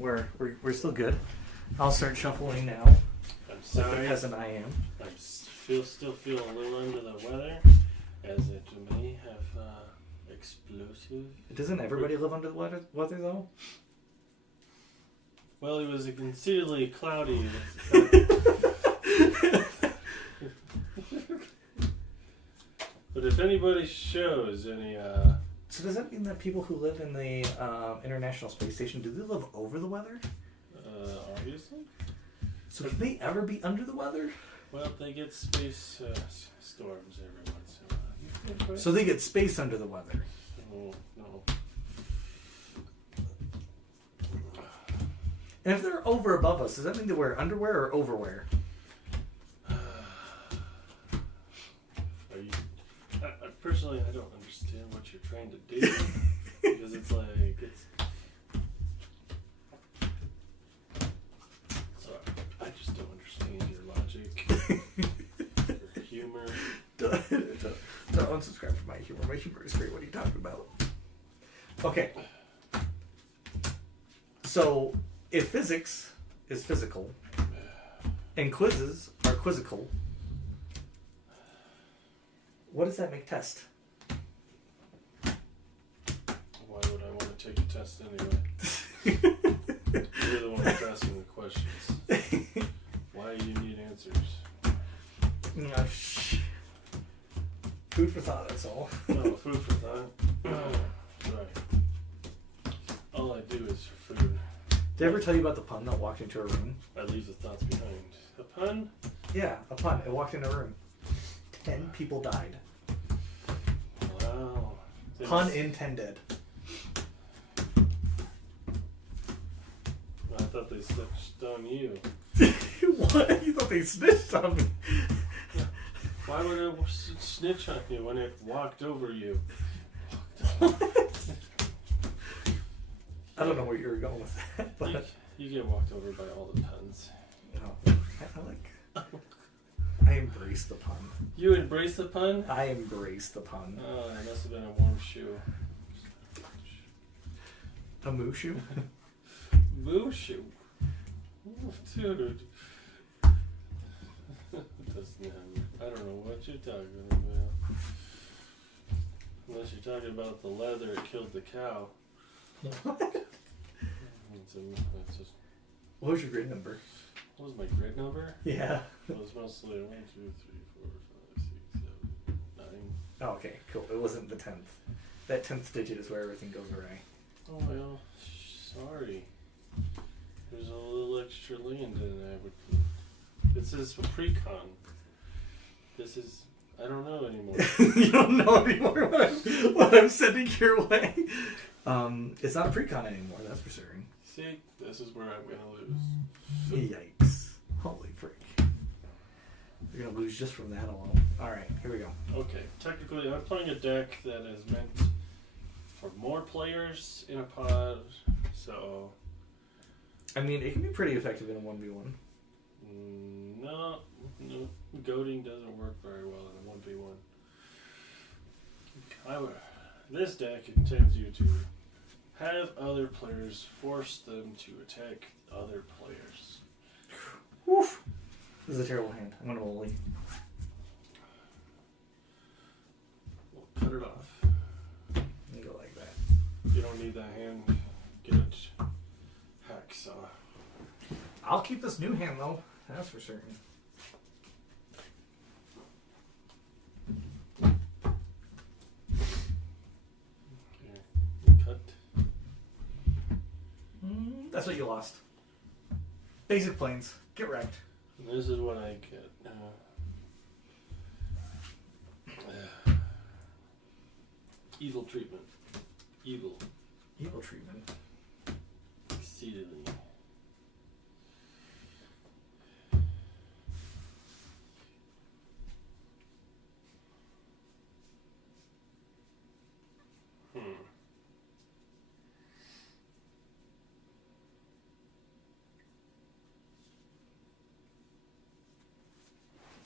We're still good. I'll start shuffling now. I'm sorry. Like the peasant I am. I still feel a little under the weather, as it may have explosive. Doesn't everybody live under the weather though? Well, it was considerably cloudy. But if anybody shows any... So does that mean that people who live in the International Space Station, do they live over the weather? Obviously. So can they ever be under the weather? Well, they get space storms every once in a while. So they get space under the weather? Oh, no. And if they're over above us, does that mean they wear underwear or overwear? Personally, I don't understand what you're trying to do. Because it's like, sorry, I just don't understand your logic. Your humor. Don't unsubscribe from my humor. My humor is great. What are you talking about? Okay. So, if physics is physical, and quizzes are quizzical, what does that make test? Why would I want to take a test anyway? You're the one that's asking the questions. Why do you need answers? Food for thought, that's all. No, food for thought. Right. All I do is for food. Did I ever tell you about the pun that walked into a room? I leave the thoughts behind. A pun? Yeah, a pun. It walked in a room. 10 people died. Wow. Pun intended. I thought they snitched on you. What? You thought they snitched on me? Why would I snitch on you when it walked over you? I don't know where you were going with that, but... You get walked over by all the puns. No, I embrace the pun. You embrace the pun? I embrace the pun. Oh, it must have been a warm shoe. A moo shoe? Moo shoe? Oh, dude. I don't know what you're talking about. Unless you're talking about the leather that killed the cow. What? What was your grade number? What was my grade number? Yeah. It was mostly 1, 2, 3, 4, 5, 6, 7, 9. Oh, okay, cool. It wasn't the 10th. That 10th digit is where everything goes awry. Oh, well, sorry. There's a little extra land in there. It says precon. This is... I don't know anymore. You don't know anymore what I'm sending your way. It's not a precon anymore, that's for certain. See, this is where I'm going to lose. Yikes. Holy freak. You're going to lose just from that alone. Alright, here we go. Okay, technically I'm playing a deck that is meant for more players in a pod, so... I mean, it can be pretty effective in a 1v1. No, goading doesn't work very well in a 1v1. However, this deck intends you to have other players force them to attack other players. Woof. This is a terrible hand. I'm gonna Oli. We'll cut it off. And go like that. You don't need that hand. Get it. Hacksaw. I'll keep this new hand though. That's for certain. Here. Cut. That's what you lost. Basic planes. Get wrecked. And this is what I get. Evil treatment. Evil. Evil treatment. Exceedingly.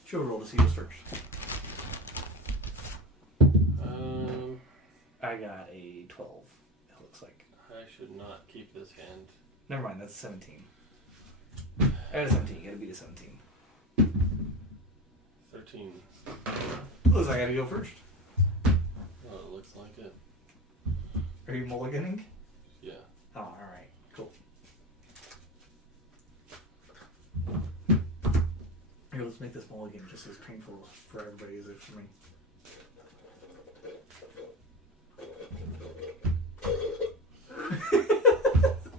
Should we roll to see who's first? I got a 12, it looks like. should not keep this hand. Never mind, that's a 17. I got a 17. You gotta beat a 17. 13. Looks like I gotta go first. Oh, it looks like it. Are you mulliganing? Yeah. Oh, alright. Cool. Here, let's make this mulligan just as painful for everybody as it is for me.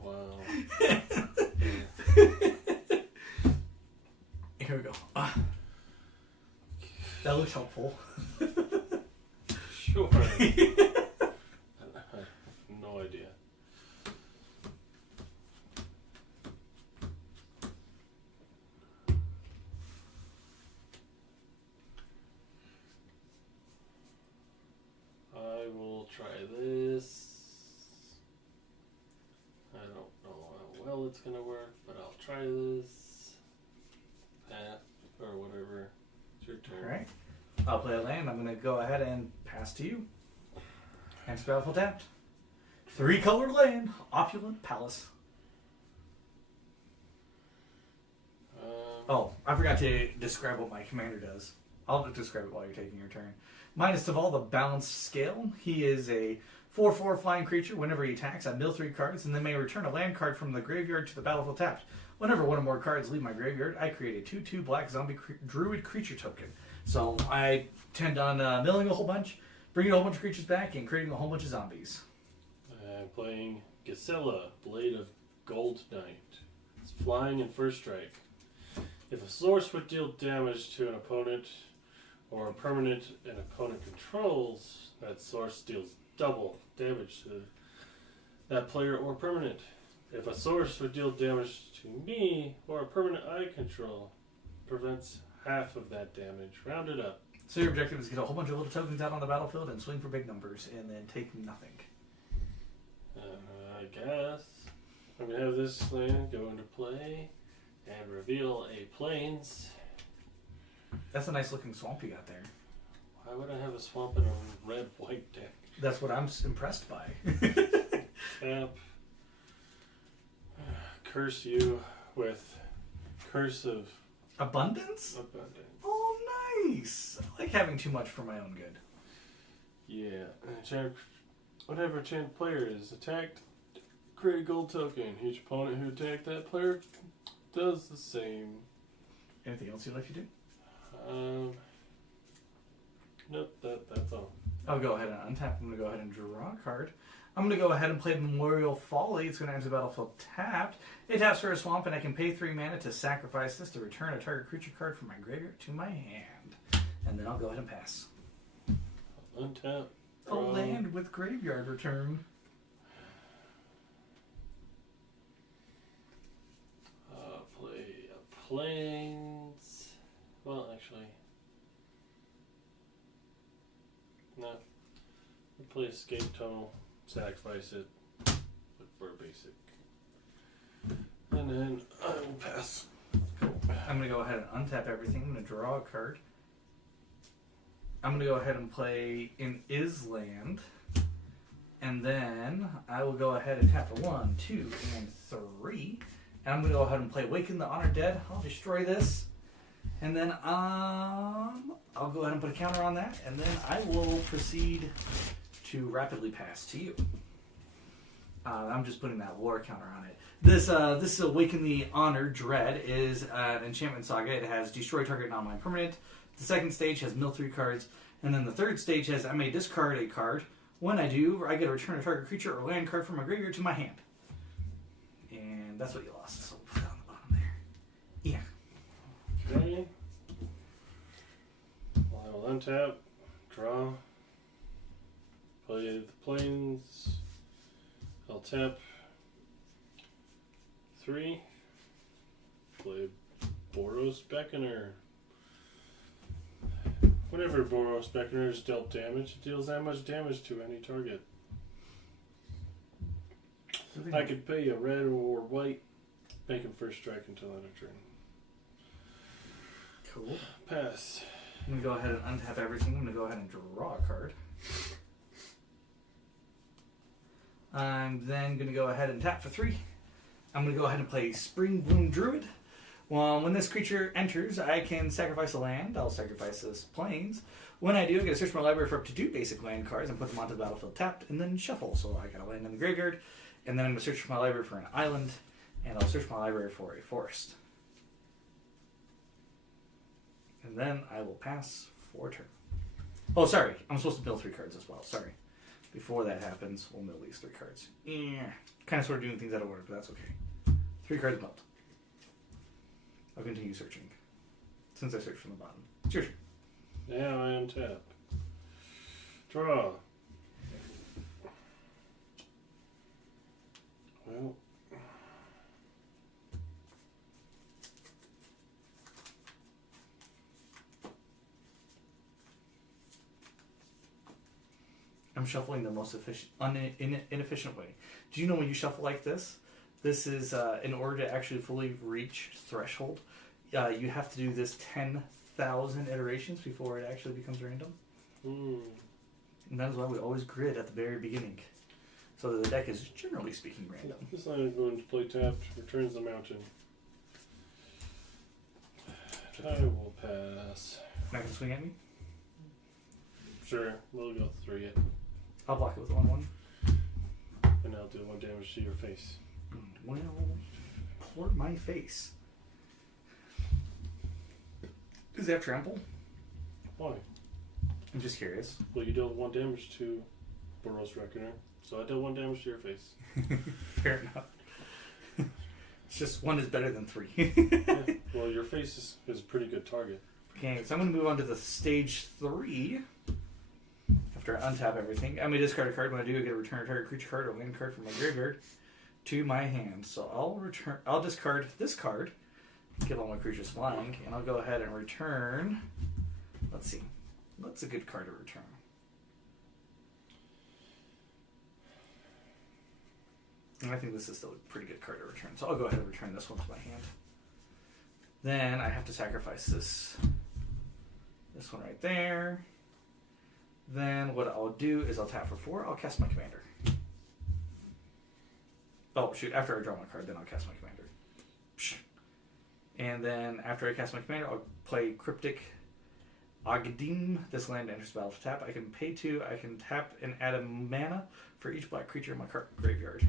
Wow. Here we go. That looks helpful. Sure. I have no idea. I will try this. I don't know how well it's gonna work, but I'll try this. Or whatever. It's your turn. Alright. I'll play a land. I'm going to go ahead and pass to you. And spell full tapped. 3-color land. Opulent Palace. Oh, I forgot to describe what my commander does. I'll describe it while you're taking your turn. Minus Teval, the balanced scale. He is a 4/4 flying creature. Whenever he attacks, I mill 3 cards and then may return a land card from the graveyard to the battlefield tapped. Whenever one or more cards leave my graveyard, I create a 2/2 black zombie druid creature token. So I tend on milling a whole bunch, bringing a whole bunch of creatures back, and creating a whole bunch of zombies. I'm playing Gisela, Blade of Goldnight. It's flying in first strike. If a source would deal damage to an opponent or a permanent an opponent controls, that source deals double damage to that player or permanent. If a source would deal damage to me or a permanent I control, prevents half of that damage. Round it up. So your objective is to get a whole bunch of little tokens out on the battlefield and swing for big numbers, and then take nothing. I guess. I'm going to have this land go into play and reveal a plains. That's a nice looking swamp you got there. Why would I have a swamp in a red-white deck? That's what I'm impressed by. Tap. Curse you with Curse of Abundance? Abundance. Oh, nice. I like having too much for my own good. Yeah. Whatever enchanted player is attacked, create a gold token. Each opponent who attacked that player does the same. Anything else you'd like to do? Nope, that's all. I'll go ahead and untap. I'm going to go ahead and draw a card. I'm going to go ahead and play Memorial Folly. It's going to enter the battlefield tapped. It taps for a swamp, and I can pay 3 mana to sacrifice this to return a target creature card from my graveyard to my hand. And then I'll go ahead and pass. Untap. A land with graveyard return. Play a plains. Well, actually, no. Play Escape Tunnel. Sacrifice it. Look for a basic. And then I will pass. Cool. I'm going to go ahead and untap everything. I'm going to draw a card. I'm going to go ahead and play an Island. And then I will go ahead and tap for 1, 2, and 3. And I'm going to go ahead and play Awaken the Honored Dead. I'll destroy this. And then I'll go ahead and put a counter on that. And then I will proceed to rapidly pass to you. I'm just putting that war counter on it. This Awaken the Honored Dread is an enchantment saga. It has destroy target non-land permanent. The second stage has mill 3 cards. And then the third stage has I may discard a card. When I do, I get to return a target creature or land card from my graveyard to my hand. And that's what you lost. So we'll put it on the bottom there. Yeah. Okay. Well, I will untap, draw, play the plains. I'll tap 3, play Boros Beckoner. Whenever Boros Beckoner is dealt damage, it deals that much damage to any target. I could pay a red or white, make him first strike until end of turn. Cool. Pass. I'm going to go ahead and untap everything. I'm going to go ahead and draw a card. I'm then going to go ahead and tap for 3. I'm going to go ahead and play Spring Bloom Druid. Well, when this creature enters, I can sacrifice a land. I'll sacrifice this plains. When I do, I get to search my library for up to 2 basic land cards and put them onto the battlefield tapped, and then shuffle. So I got a land in the graveyard, and then I'm going to search my library for an island, and I'll search my library for a forest. And then I will pass for turn. Oh, sorry. I'm supposed to mill 3 cards as well. Sorry. Before that happens, we'll mill these 3 cards. Kind of sort of doing things out of order, but that's okay. 3 cards milled. I'll continue searching. Since I searched from the bottom. It's your turn. Now I untap. Draw. Well. I'm shuffling the most efficient, inefficient way. Do you know when you shuffle like this? This is, in order to actually fully reach threshold, you have to do this 10,000 iterations before it actually becomes random. And that is why we always grid at the very beginning. So that the deck is, generally speaking, random. This line is going to play tapped, returns the mountain. I will pass. Not going to swing at me? Sure, we'll go 3 it. I'll block it with 1/1. And I'll do 1 damage to your face. Well, toward my face. Does it have trample? Why? I'm just curious. Well, you dealt 1 damage to Boros Reckoner, so I dealt 1 damage to your face. Fair enough. It's just 1 is better than 3. Yeah. Well, your face is a pretty good target. Okay, so I'm going to move on to the stage 3. After I untap everything, I'm going to discard a card. When I do, I get to return a target creature card or land card from my graveyard to my hand. So I'll discard this card, kill all my creatures flying, and I'll go ahead and return. Let's see. What's a good card to return? And I think this is still a pretty good card to return. So I'll go ahead and return this one to my hand. Then I have to sacrifice this one right there. Then what I'll do is I'll tap for 4. I'll cast my commander. Oh, shoot. After I draw my card, then I'll cast my commander. Psh. And then after I cast my commander, I'll play Cryptic Agadim. This land enters battle to tap. I can pay 2. I can tap and add a mana for each black creature in my graveyard.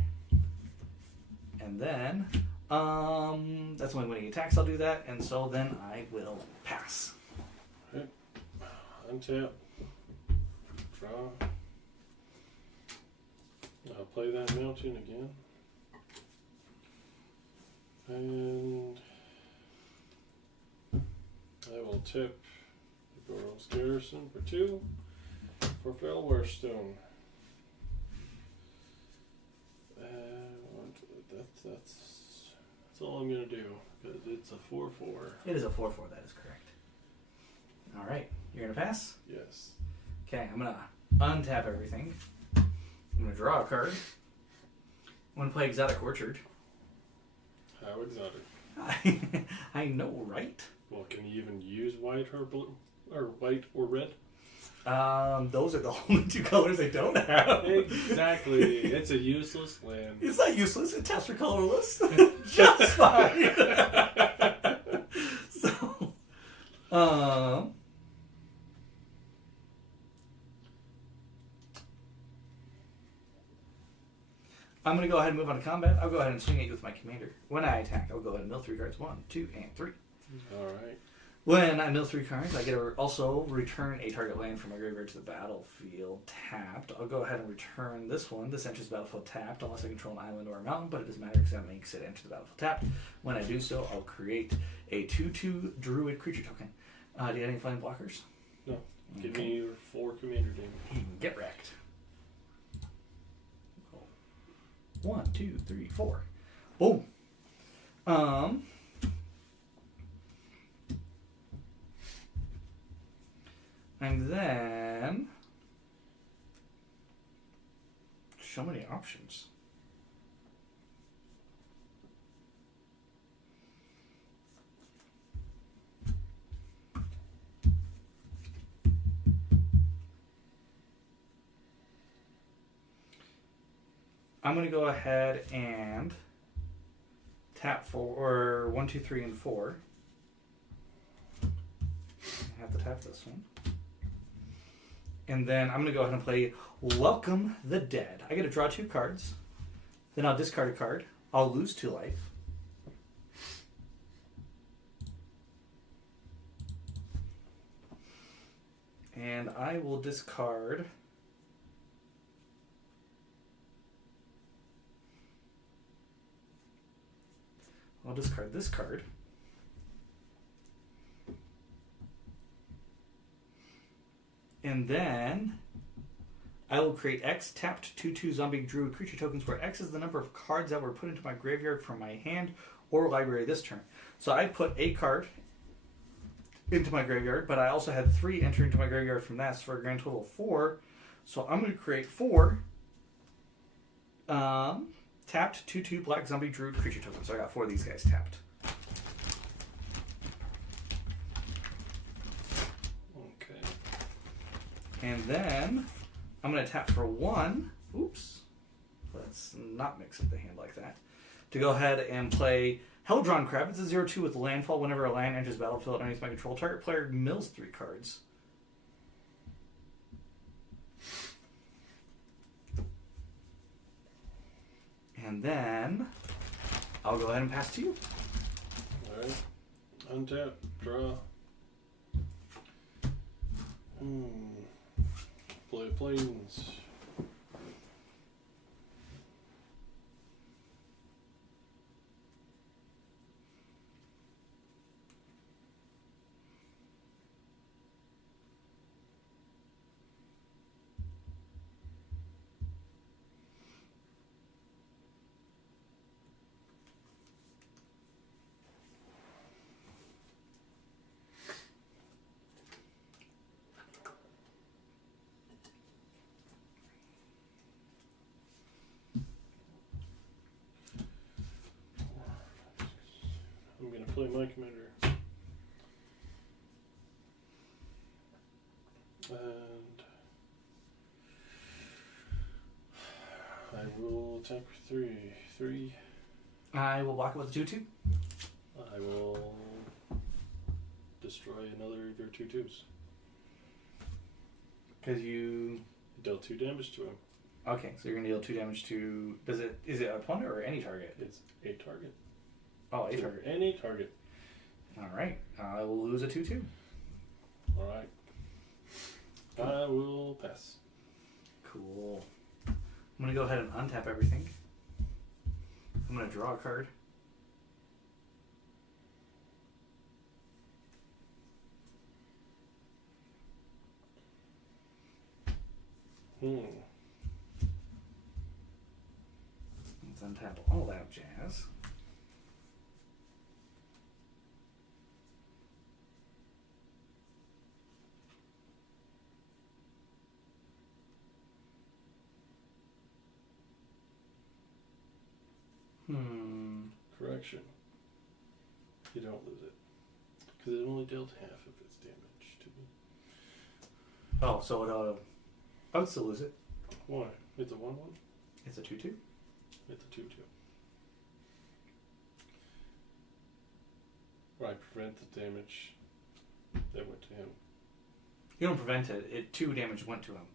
And then, that's only winning attacks. I'll do that. And so then I will pass. Okay. Untap. Draw. I'll play that mountain again. And I will tip the Boros Garrison for 2 for Felware Stone. That's all I'm going to do, because it's a 4/4. It is a 4/4, that is correct. Alright, you're going to pass? Yes. Okay, I'm going to untap everything. I'm going to draw a card. I'm going to play Exotic Orchard. How exotic. I know, right? Well, can you even use white or blue? Or white or red? Those are the only 2 colors I don't have. Exactly. It's a useless land. It's not useless. It taps for colorless. Just fine. So, I'm going to go ahead and move on to combat. I'll go ahead and swing at you with my commander. When I attack, I'll go ahead and mill 3 cards. 1, 2, and 3. Alright. When I mill 3 cards, I get to also return a target land from my graveyard to the battlefield tapped. I'll go ahead and return this one. This enters the battlefield tapped unless I control an island or a mountain, but it doesn't matter because that makes it enter the battlefield tapped. When I do so, I'll create a 2/2 druid creature token. Do you have any flying blockers? No. Give me your 4 commander damage. Get wrecked. 1, 2, 3, 4. Boom. And then so many options. I'm going to go ahead and tap for 1, 2, 3, and 4. I have to tap this one. And then I'm going to go ahead and play Welcome the Dead. I get to draw 2 cards. Then I'll discard a card. I'll lose 2 life. And I will discard... I'll discard this card. And then I will create X tapped 2/2 zombie druid creature tokens, where X is the number of cards that were put into my graveyard from my hand or library this turn. So I put a card into my graveyard, but I also had 3 enter into my graveyard from that, so for a grand total of 4. So I'm going to create 4 tapped 2/2 black zombie druid creature tokens. So I got 4 of these guys tapped. Okay. And then I'm going to tap for 1. Oops. Let's not mix up the hand like that. To go ahead and play Helldrawn Crab. It's a 0/2 with landfall. Whenever a land enters the battlefield underneath my control, target player mills 3 cards. And then I'll go ahead and pass to you. Alright. Untap, draw. Play planes. I'm gonna play my commander. And I will attack for 3. I will block it with a 2/2. I will destroy another of your 2/2s. Because you... Dealt 2 damage to him. Okay, so you're going to deal 2 damage to... Is it a opponent or any target? It's a target. Oh, a To target. Any target. Alright. I will lose a 2/2. Alright. I will pass. Cool. I'm going to go ahead and untap everything. I'm going to draw a card. Let's untap all that jazz. Correction. You don't lose it. Because it only dealt half of its damage to me. Oh, so it, I would still lose it. Why? It's a 1/1? It's a 2/2. It's a 2/2. Right, prevent the damage that went to him. You don't prevent it. 2 damage went to him.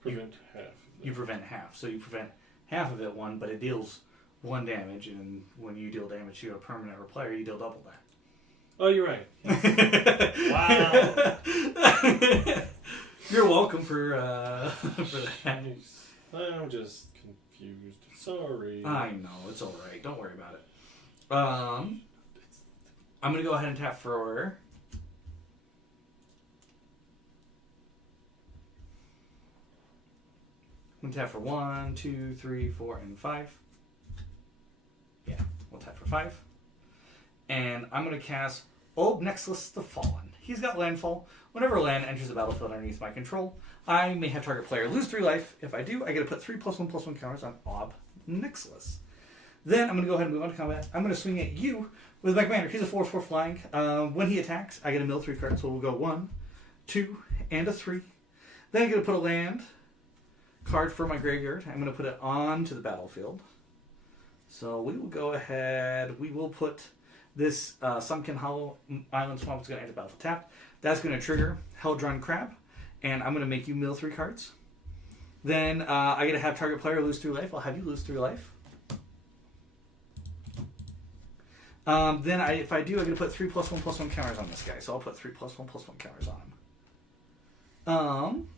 Prevent half of that. You prevent half. So you prevent half of it 1, but it deals 1 damage, and when you deal damage to a permanent or player, you deal double that. Oh, you're right. Wow. You're welcome for that. I'm just confused. Sorry. I know, it's alright. Don't worry about it. I'm going to go ahead and tap for... I'm going to tap for 1, 2, 3, 4, and 5. Yeah, we'll tap for 5. And I'm going to cast Old Nexus the Fallen. He's got landfall. Whenever a land enters the battlefield underneath my control, I may have target player lose 3 life. If I do, I get to put 3+1/+1 counters on Ob Nexus. Then I'm going to go ahead and move on to combat. I'm going to swing at you with my commander. He's a 4/4 flying. When he attacks, I get to mill 3 cards. So we'll go 1, 2, and a 3. Then I'm going to put a land card for my graveyard. I'm going to put it onto the battlefield. So we will go ahead. We will put this Sunken Hollow Island Swamp is going to enter battle tapped. That's going to trigger Hell-Drawn Crab, and I'm going to make you mill 3 cards. Then I get to have target player lose 3 life. I'll have you lose 3 life. Then if I do, I'm going to put 3+1/+1 counters on this guy. So I'll put 3+1/+1 counters on him.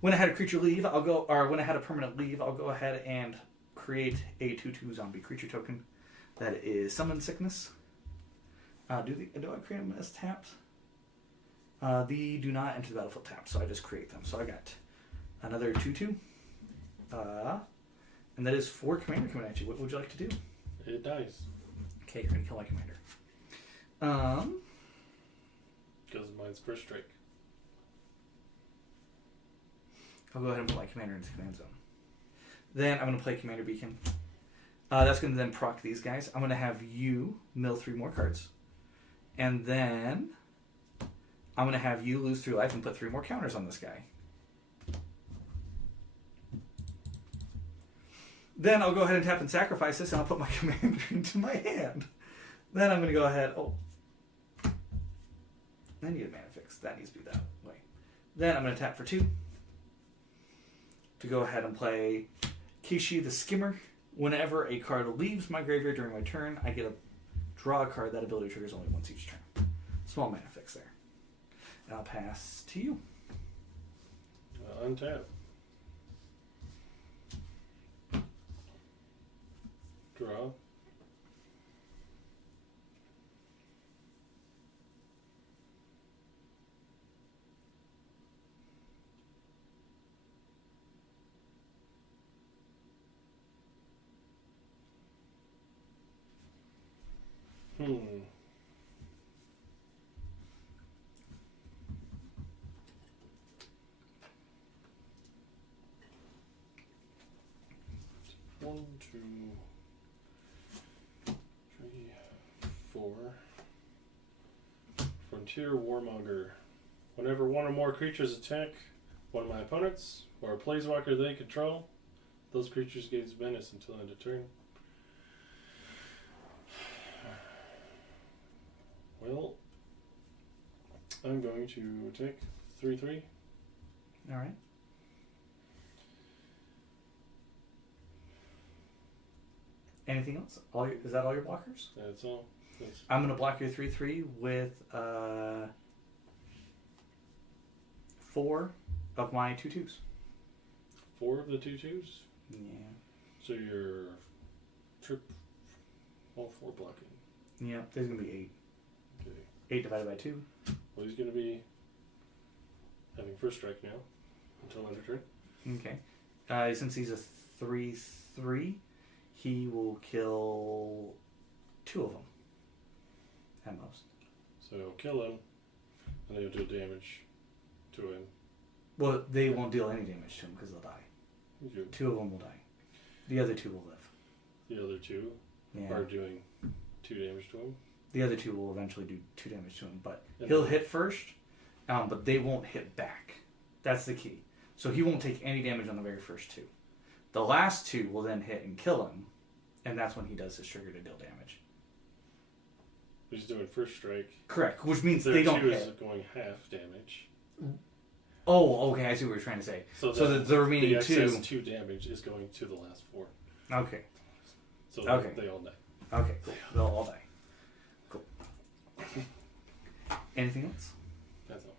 When I had a creature leave, when I had a permanent leave, I'll go ahead and create a 2/2 zombie creature token that is Summon Sickness. Do I create them as tapped? They do not enter the battlefield tapped, so I just create them. So I got another 2/2. And that is 4 commander coming at you. What would you like to do? It dies. Okay, you're going to kill my commander. Because mine's first strike. I'll go ahead and put my commander into command zone. Then I'm going to play Commander Beacon. That's going to then proc these guys. I'm going to have you mill 3 more cards. And then I'm going to have you lose 3 life and put 3 more counters on this guy. Then I'll go ahead and tap and sacrifice this, and I'll put my commander into my hand. Then I'm going to go ahead... Oh. I need a mana fix. That needs to be that way. Then I'm going to tap for 2. To go ahead and play Kishi the Skimmer. Whenever a card leaves my graveyard during my turn, I get to draw a card. That ability triggers only once each turn. Small mana fix there. And I'll pass to you. Untap. Draw. One, 2, 3, 4. Frontier Warmonger. Whenever one or more creatures attack one of my opponents or a planeswalker they control, those creatures gain menace until end of turn. Well, I'm going to attack 3/3. All right. Anything else? Is that all your blockers? That's all. That's... I'm going to block your 3/3 with 4 of my 2/2s. 4 of the 2/2s? Yeah. So you're all 4 blocking. Yeah, there's going to be 8. Okay. 8 divided by 2. Well, he's going to be having first strike now until end of turn. Okay. Since he's a 3/3, he will kill 2 of them at most. So kill him, and then you'll do damage to him. Well, they won't deal any damage to him because they'll die. You, 2 of them will die. The other 2 will live. the other 2 Yeah. are doing 2 damage to him. The other 2 will eventually do 2 damage to him, but And he'll then- hit first, but they won't hit back. That's the key. So he won't take any damage on the very first 2. The last 2 will then hit and kill him, and that's when he does his trigger to deal damage. He's doing first strike. Correct, which means Their they don't 2 hit. is going half damage. Oh, okay, I see what you're trying to say. So the remaining the excess 2... 2 damage is going to the last 4. Okay, So Okay. they all die. okay, cool. They'll all die. Cool. Anything else? That's all.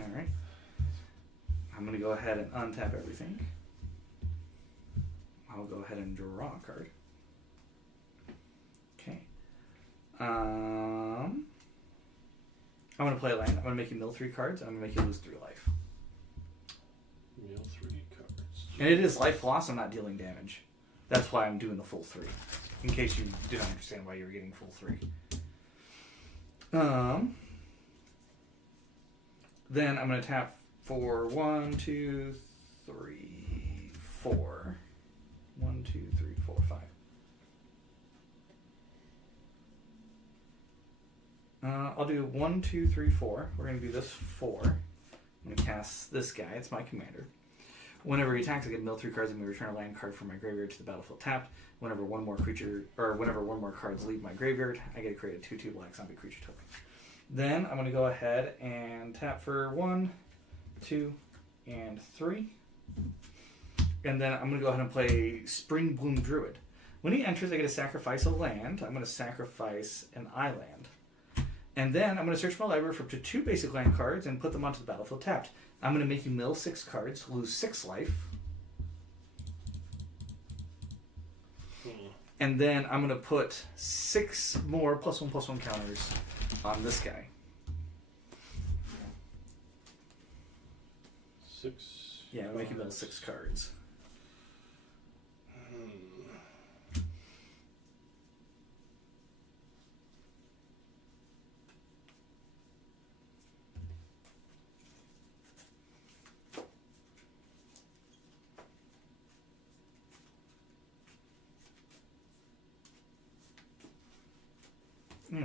Alright. I'm going to go ahead and untap everything. I'll go ahead and draw a card. Okay. I'm going to play a land. I'm going to make you mill 3 cards. I'm going to make you lose 3 life. Mill 3 cards. And it is life loss. I'm not dealing damage. That's why I'm doing the full 3. In case you didn't understand why you were getting full 3. Then I'm going to tap for 1, 2, 3, 4. 1, 2, 3, 4, 5. I'll do 1, 2, 3, 4. We're going to do this 4. I'm going to cast this guy. It's my commander. Whenever he attacks, I get mill 3 cards and may return a land card from my graveyard to the battlefield tapped. Whenever one more cards leave my graveyard, I get to create a 2/2 black zombie creature token. Then I'm going to go ahead and tap for 1, 2, and 3. And then I'm going to go ahead and play Spring Bloom Druid. When he enters, I get to sacrifice a land. I'm going to sacrifice an island. And then I'm going to search my library for up to 2 basic land cards and put them onto the battlefield tapped. I'm going to make you mill 6 cards, lose 6 life. And then I'm going to put 6 more +1/+1 counters on this guy. 6. Yeah, I'll make you mill 6 cards.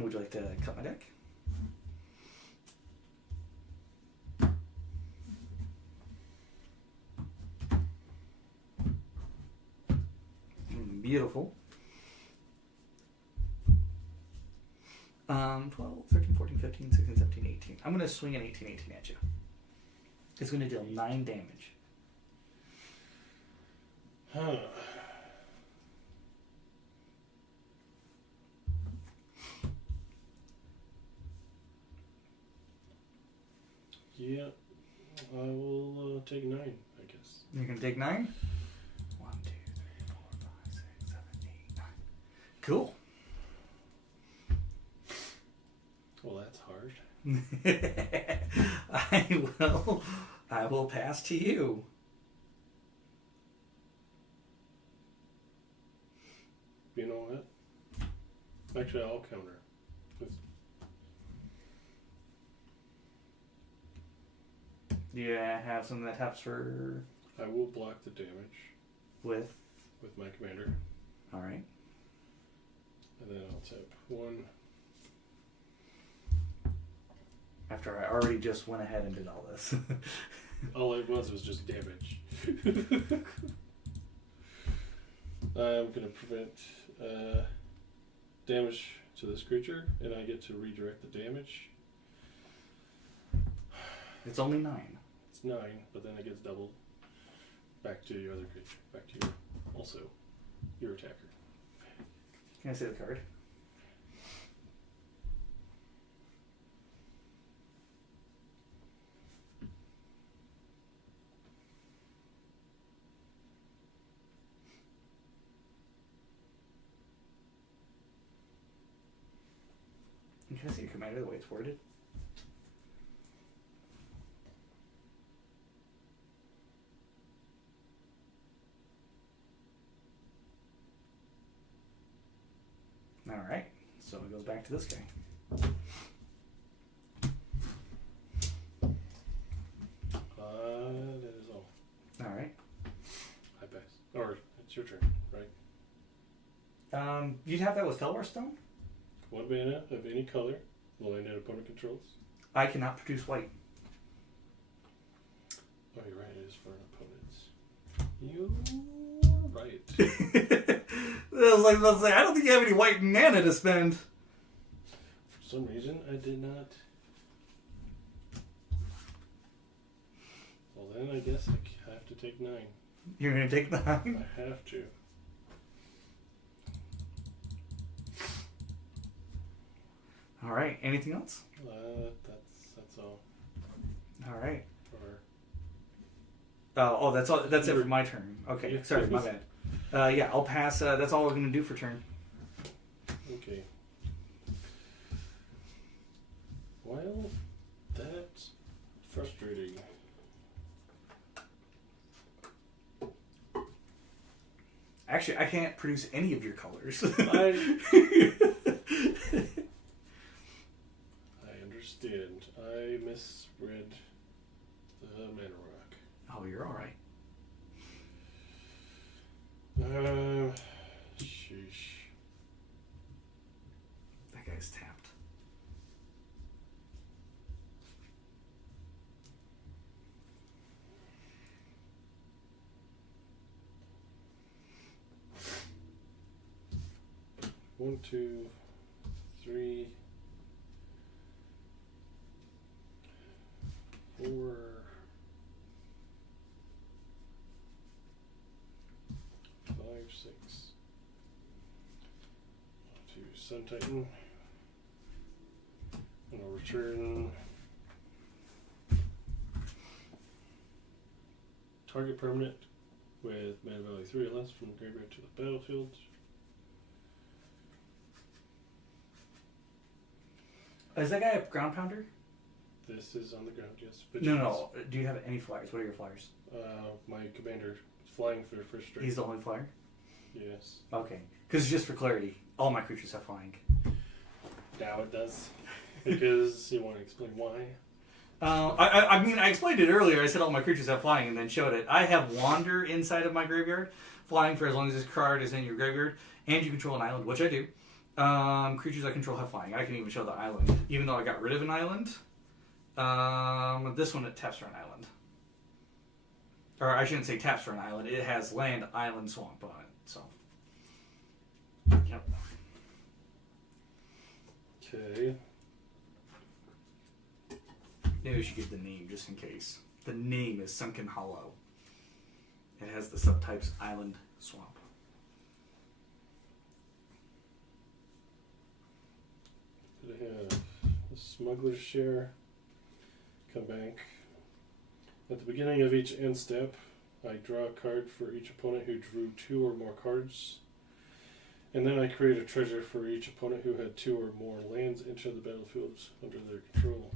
Would you like to cut my deck? Beautiful. 12, 13, 14, 15, 16, 17, 18. I'm going to swing an 18 at you. It's going to deal 9 damage. Huh. Yeah, I will take 9, I guess. You're going to take 9? 1, 2, 3, 4, 5, 6, 7, 8, 9. Cool. Well, that's hard. I will pass to you. You know what? Actually, I'll counter. Do you have something that taps for... I will block the damage. With my commander. Alright. And then I'll tap 1. After I already just went ahead and did all this. All it was just damage. I'm going to prevent damage to this creature, and I get to redirect the damage. It's only 9. It's 9, but then it gets doubled back to your other creature. Back to your, also, your attacker. Can I see the card? Can I see your commander the way it's worded? Alright, so it goes back to this guy. That is all. Alright. I pass. Or, it's your turn, right? You'd have that with Felwar Stone? 1 mana of any color, land an opponent controls. I cannot produce white. Oh, you're right, it is for an opponent. You're right. I was like, I don't think you have any white mana to spend. For some reason, I did not. Well, then I guess I have to take 9. You're going to take 9? I have to. Alright, anything else? That's all. Alright. Or That's all. That's it for my turn. Okay, Yeah. sorry, my bad. Yeah, I'll pass. That's all we're going to do for turn. okay. Well, that's frustrating. Actually, I can't produce any of your colors. I understand. I misread the mana rock. Oh, you're alright. Sheesh. That guy's tapped. 1, 2, 3, 4, 5, 6. To Sun Titan. And I'll return target permanent with mana value 3 or less from the graveyard to the battlefield. Is that guy a ground pounder? This is on the ground, yes. No. Do you have any flyers? What are your flyers? My commander is flying for first strike. He's the only flyer? Yes. Okay. Because just for clarity, all my creatures have flying. Now it does. Because you want to explain why? I mean, I explained it earlier. I said all my creatures have flying and then showed it. I have Wander inside of my graveyard, flying for as long as this card is in your graveyard, and you control an island, which I do. Creatures I control have flying. I can even show the island, even though I got rid of an island. This one, it taps for an island. Or I shouldn't say taps for an island. It has land, island, swamp on it. So, yep. Okay. Maybe we should give the name just in case. The name is Sunken Hollow. It has the subtypes island, swamp. I have the Smuggler's Share. Come back. At the beginning of each end step, I draw a card for each opponent who drew 2 or more cards. And then I create a treasure for each opponent who had 2 or more lands enter the battlefield under their control.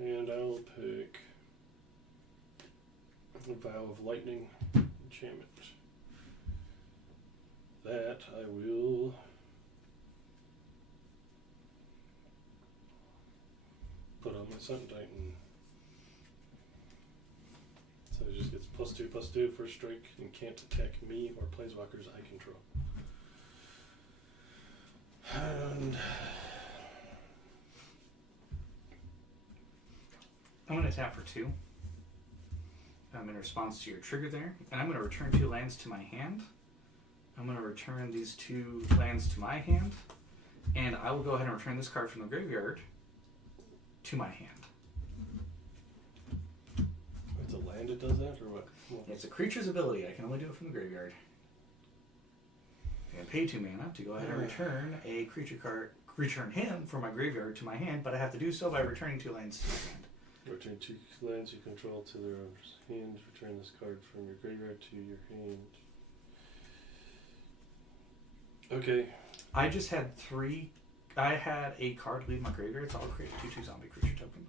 And I'll pick the Vow of Lightning enchantment. That I will put on my Sun Titan. So it just gets +2/+2 first strike and can't attack me or planeswalkers I control. And I'm going to tap for 2. In response to your trigger there. And I'm going to return 2 lands to my hand. I'm going to return these 2 lands to my hand. And I will go ahead and return this card from the graveyard to my hand. it's a land that does that, or what? It's a creature's ability. I can only do it from the graveyard. I pay 2 mana to go ahead and return a creature card, return him from my graveyard to my hand, but I have to do so by returning 2 lands to my hand. Return 2 lands you control to their hand. Return this card from your graveyard to your hand. Okay. I just had 3. I had a card leave my graveyard, so I'll create a 2/2 zombie creature token.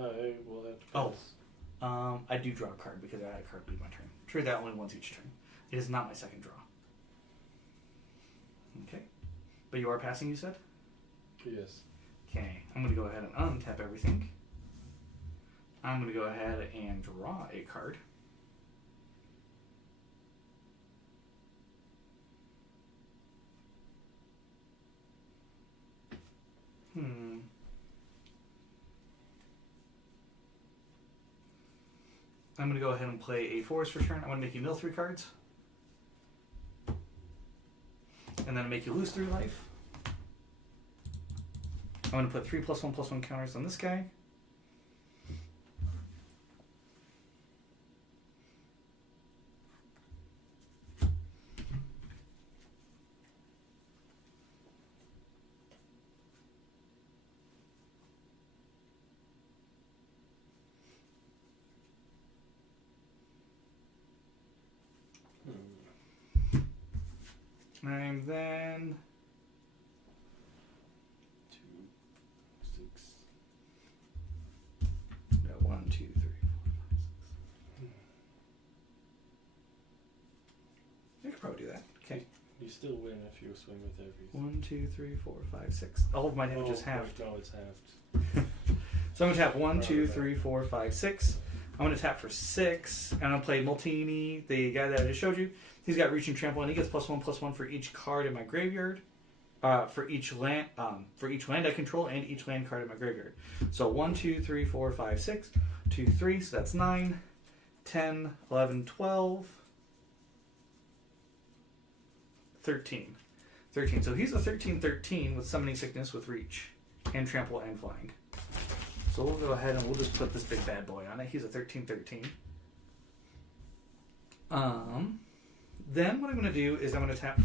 I will have to pass. I do draw a card because I had a card leave my turn. Trade that only once each turn. It is not my second draw. Okay. But you are passing, you said? Yes. Okay. I'm going to go ahead and untap everything. I'm going to go ahead and draw a card. I'm going to go ahead and play a forest for turn. I'm going to make you mill 3 cards. And then make you lose 3 life. I'm going to put 3+1/+1 counters on this guy. And then 2, 6. 1, 2, 3, 4, 5, 6. I could probably do that. Okay. You still win if you swing with everything. 1, 2, 3, 4, 5, 6. All of my damage is halved. No, it's halved. So I'm going to tap 1, 2, 3, 4, 5, 6. I'm going to tap for 6. And I'm going to play Multini, the guy that I just showed you. He's got Reach and Trample, and he gets +1/+1 for each card in my graveyard. For each land I control and each land card in my graveyard. So 1, 2, 3, 4, 5, 6, 2, 3. So that's 9, 10, 11, 12, 13. 13. So he's a 13/13 with Summoning Sickness with Reach and Trample and Flying. So we'll go ahead and we'll just put this big bad boy on it. He's a 13/13. Then what I'm going to do is I'm going to tap.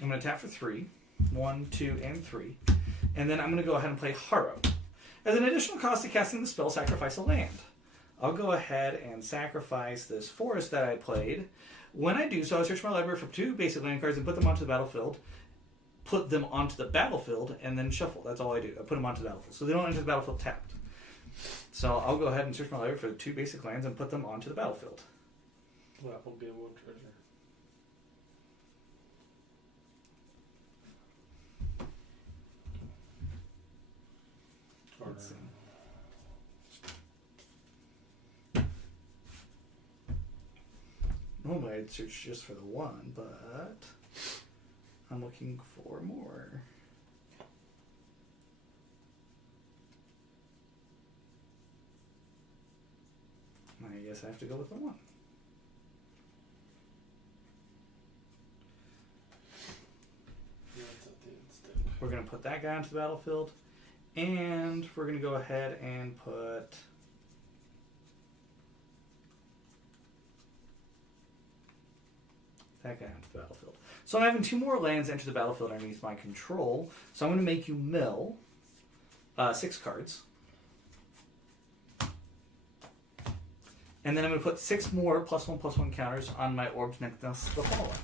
I'm going to tap for 3. 1, 2, and 3. And then I'm going to go ahead and play Harrow. As an additional cost to casting the spell, sacrifice a land. I'll go ahead and sacrifice this forest that I played. When I do so, I search my library for 2 basic land cards and put them onto the battlefield. And then shuffle. That's all I do. I put them onto the battlefield. So they don't enter the battlefield tapped. So I'll go ahead and search my library for the 2 basic lands and put them onto the battlefield. That will give one treasure. Let's see. Normally I'd search just for the 1, but I'm looking for more. I guess I have to go with the 1. We're going to put that guy onto the battlefield. And we're going to go ahead and put that guy onto the battlefield. So I'm having 2 more lands enter the battlefield underneath my control. So I'm going to make you mill 6 cards. And then I'm going to put 6 more +1/+1 counters on my Orbs next to the following.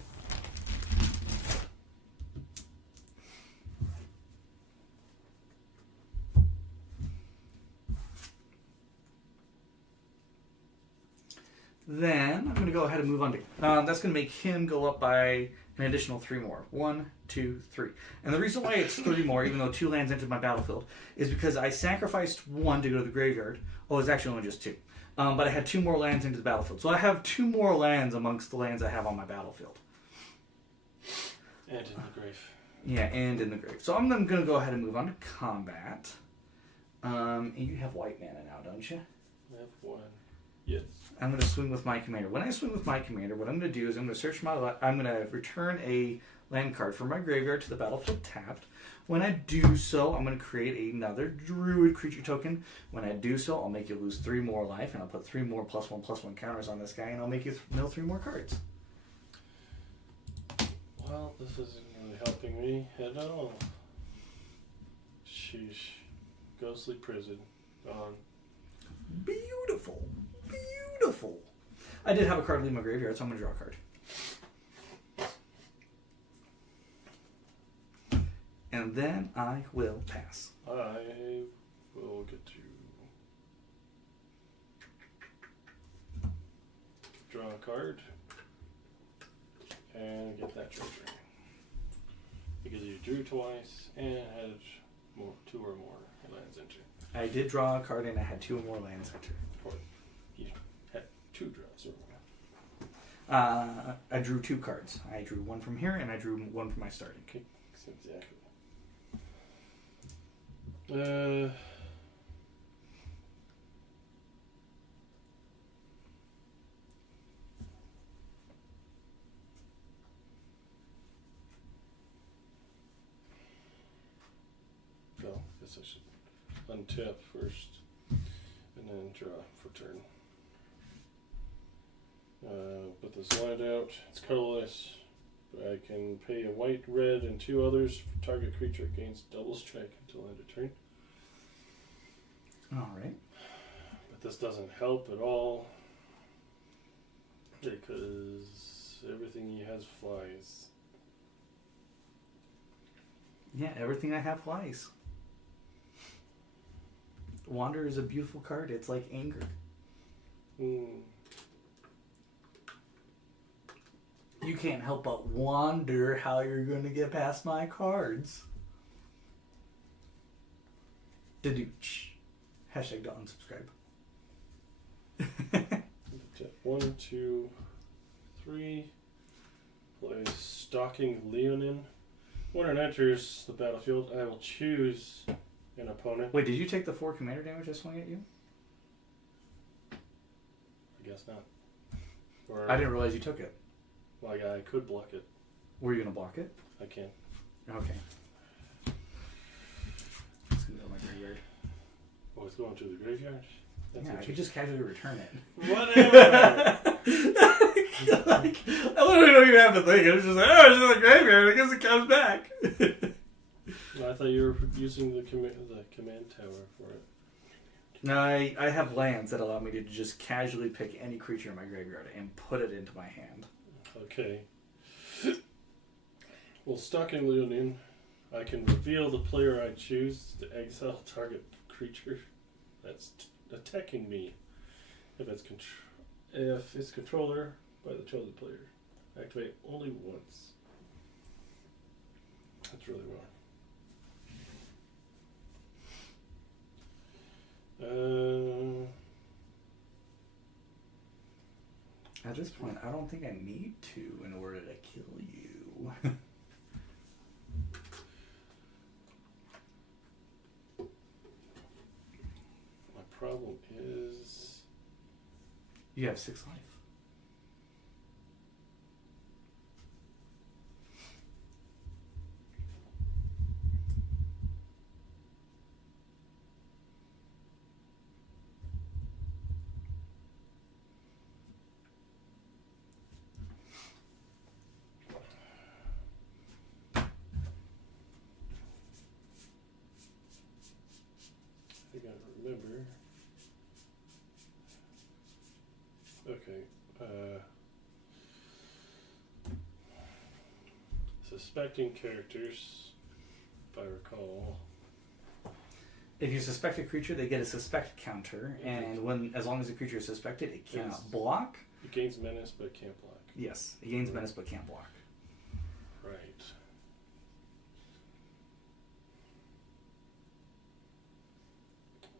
Then I'm going to go ahead and move on to... that's going to make him go up by an additional 3 more. 1, 2, 3. And the reason why it's 3 more, even though 2 lands entered my battlefield, is because I sacrificed 1 to go to the graveyard. Oh, it's actually only just 2. But I had 2 more lands into the battlefield. So I have 2 more lands amongst the lands I have on my battlefield. And in the grave. Yeah, and in the grave. So I'm then going to go ahead and move on to combat. And you have white mana now, don't you? I have 1. Yes. I'm going to swing with my commander. When I swing with my commander, what I'm going to do is I'm going to search my... I'm going to return a land card from my graveyard to the battlefield tapped. When I do so, I'm going to create another Druid creature token. When I do so, I'll make you lose 3 more life, and I'll put 3 more +1/+1 counters on this guy, and I'll make you mill 3 more cards. Well, this isn't really helping me at all. Sheesh. Ghostly prison. Gone. Beautiful. Beautiful. I did have a card leave my graveyard, so I'm going to draw a card. And then I will pass. I will get to draw a card and get that treasure. Because you drew twice and had 2 or more lands entered. I did draw a card and I had 2 or more lands entered. Or you had 2 draws or more. I drew 2 cards. I drew 1 from here and I drew 1 from my starting. Okay, exactly. Well, I guess I should untap first and then draw for turn. Put this light out. It's colorless. I can pay a white, red, and 2 others. Target creature gains double strike until end of turn. Alright. But this doesn't help at all. Because everything he has flies. Yeah, everything I have flies. Wander is a beautiful card. It's like anger. You can't help but wonder how you're going to get past my cards. Dadooch. Hashtag don't unsubscribe. 1, 2, 3. Play Stalking Leonin. When it enters the battlefield, I will choose an opponent. Wait, did you take the 4 commander damage I swung at you? I guess not. Or, I didn't realize you took it. Well, I could block it. Were you going to block it? I can. Okay. It's going to go in my graveyard. Oh, it's going to the graveyard? That's Yeah, I could just casually return it. Whatever! Like, I literally don't even have to think. It's just like, oh, it's in the graveyard. I guess it comes back. Well, I thought you were using the command tower for it. No, I have lands that allow me to just casually pick any creature in my graveyard and put it into my hand. Okay. Well, Stalking Leonin, I can reveal the player I choose to exile target creature that's attacking me. If its controller by the chosen player. Activate only once. That's really well. At this point, I don't think I need to in order to kill you. My problem is... You have 6 life. I gotta remember. Okay. Suspecting characters, if I recall. If you suspect a creature, they get a suspect counter, and as long as the creature is suspected, it cannot block. It gains menace but can't block. Yes, it gains menace but can't block. Right.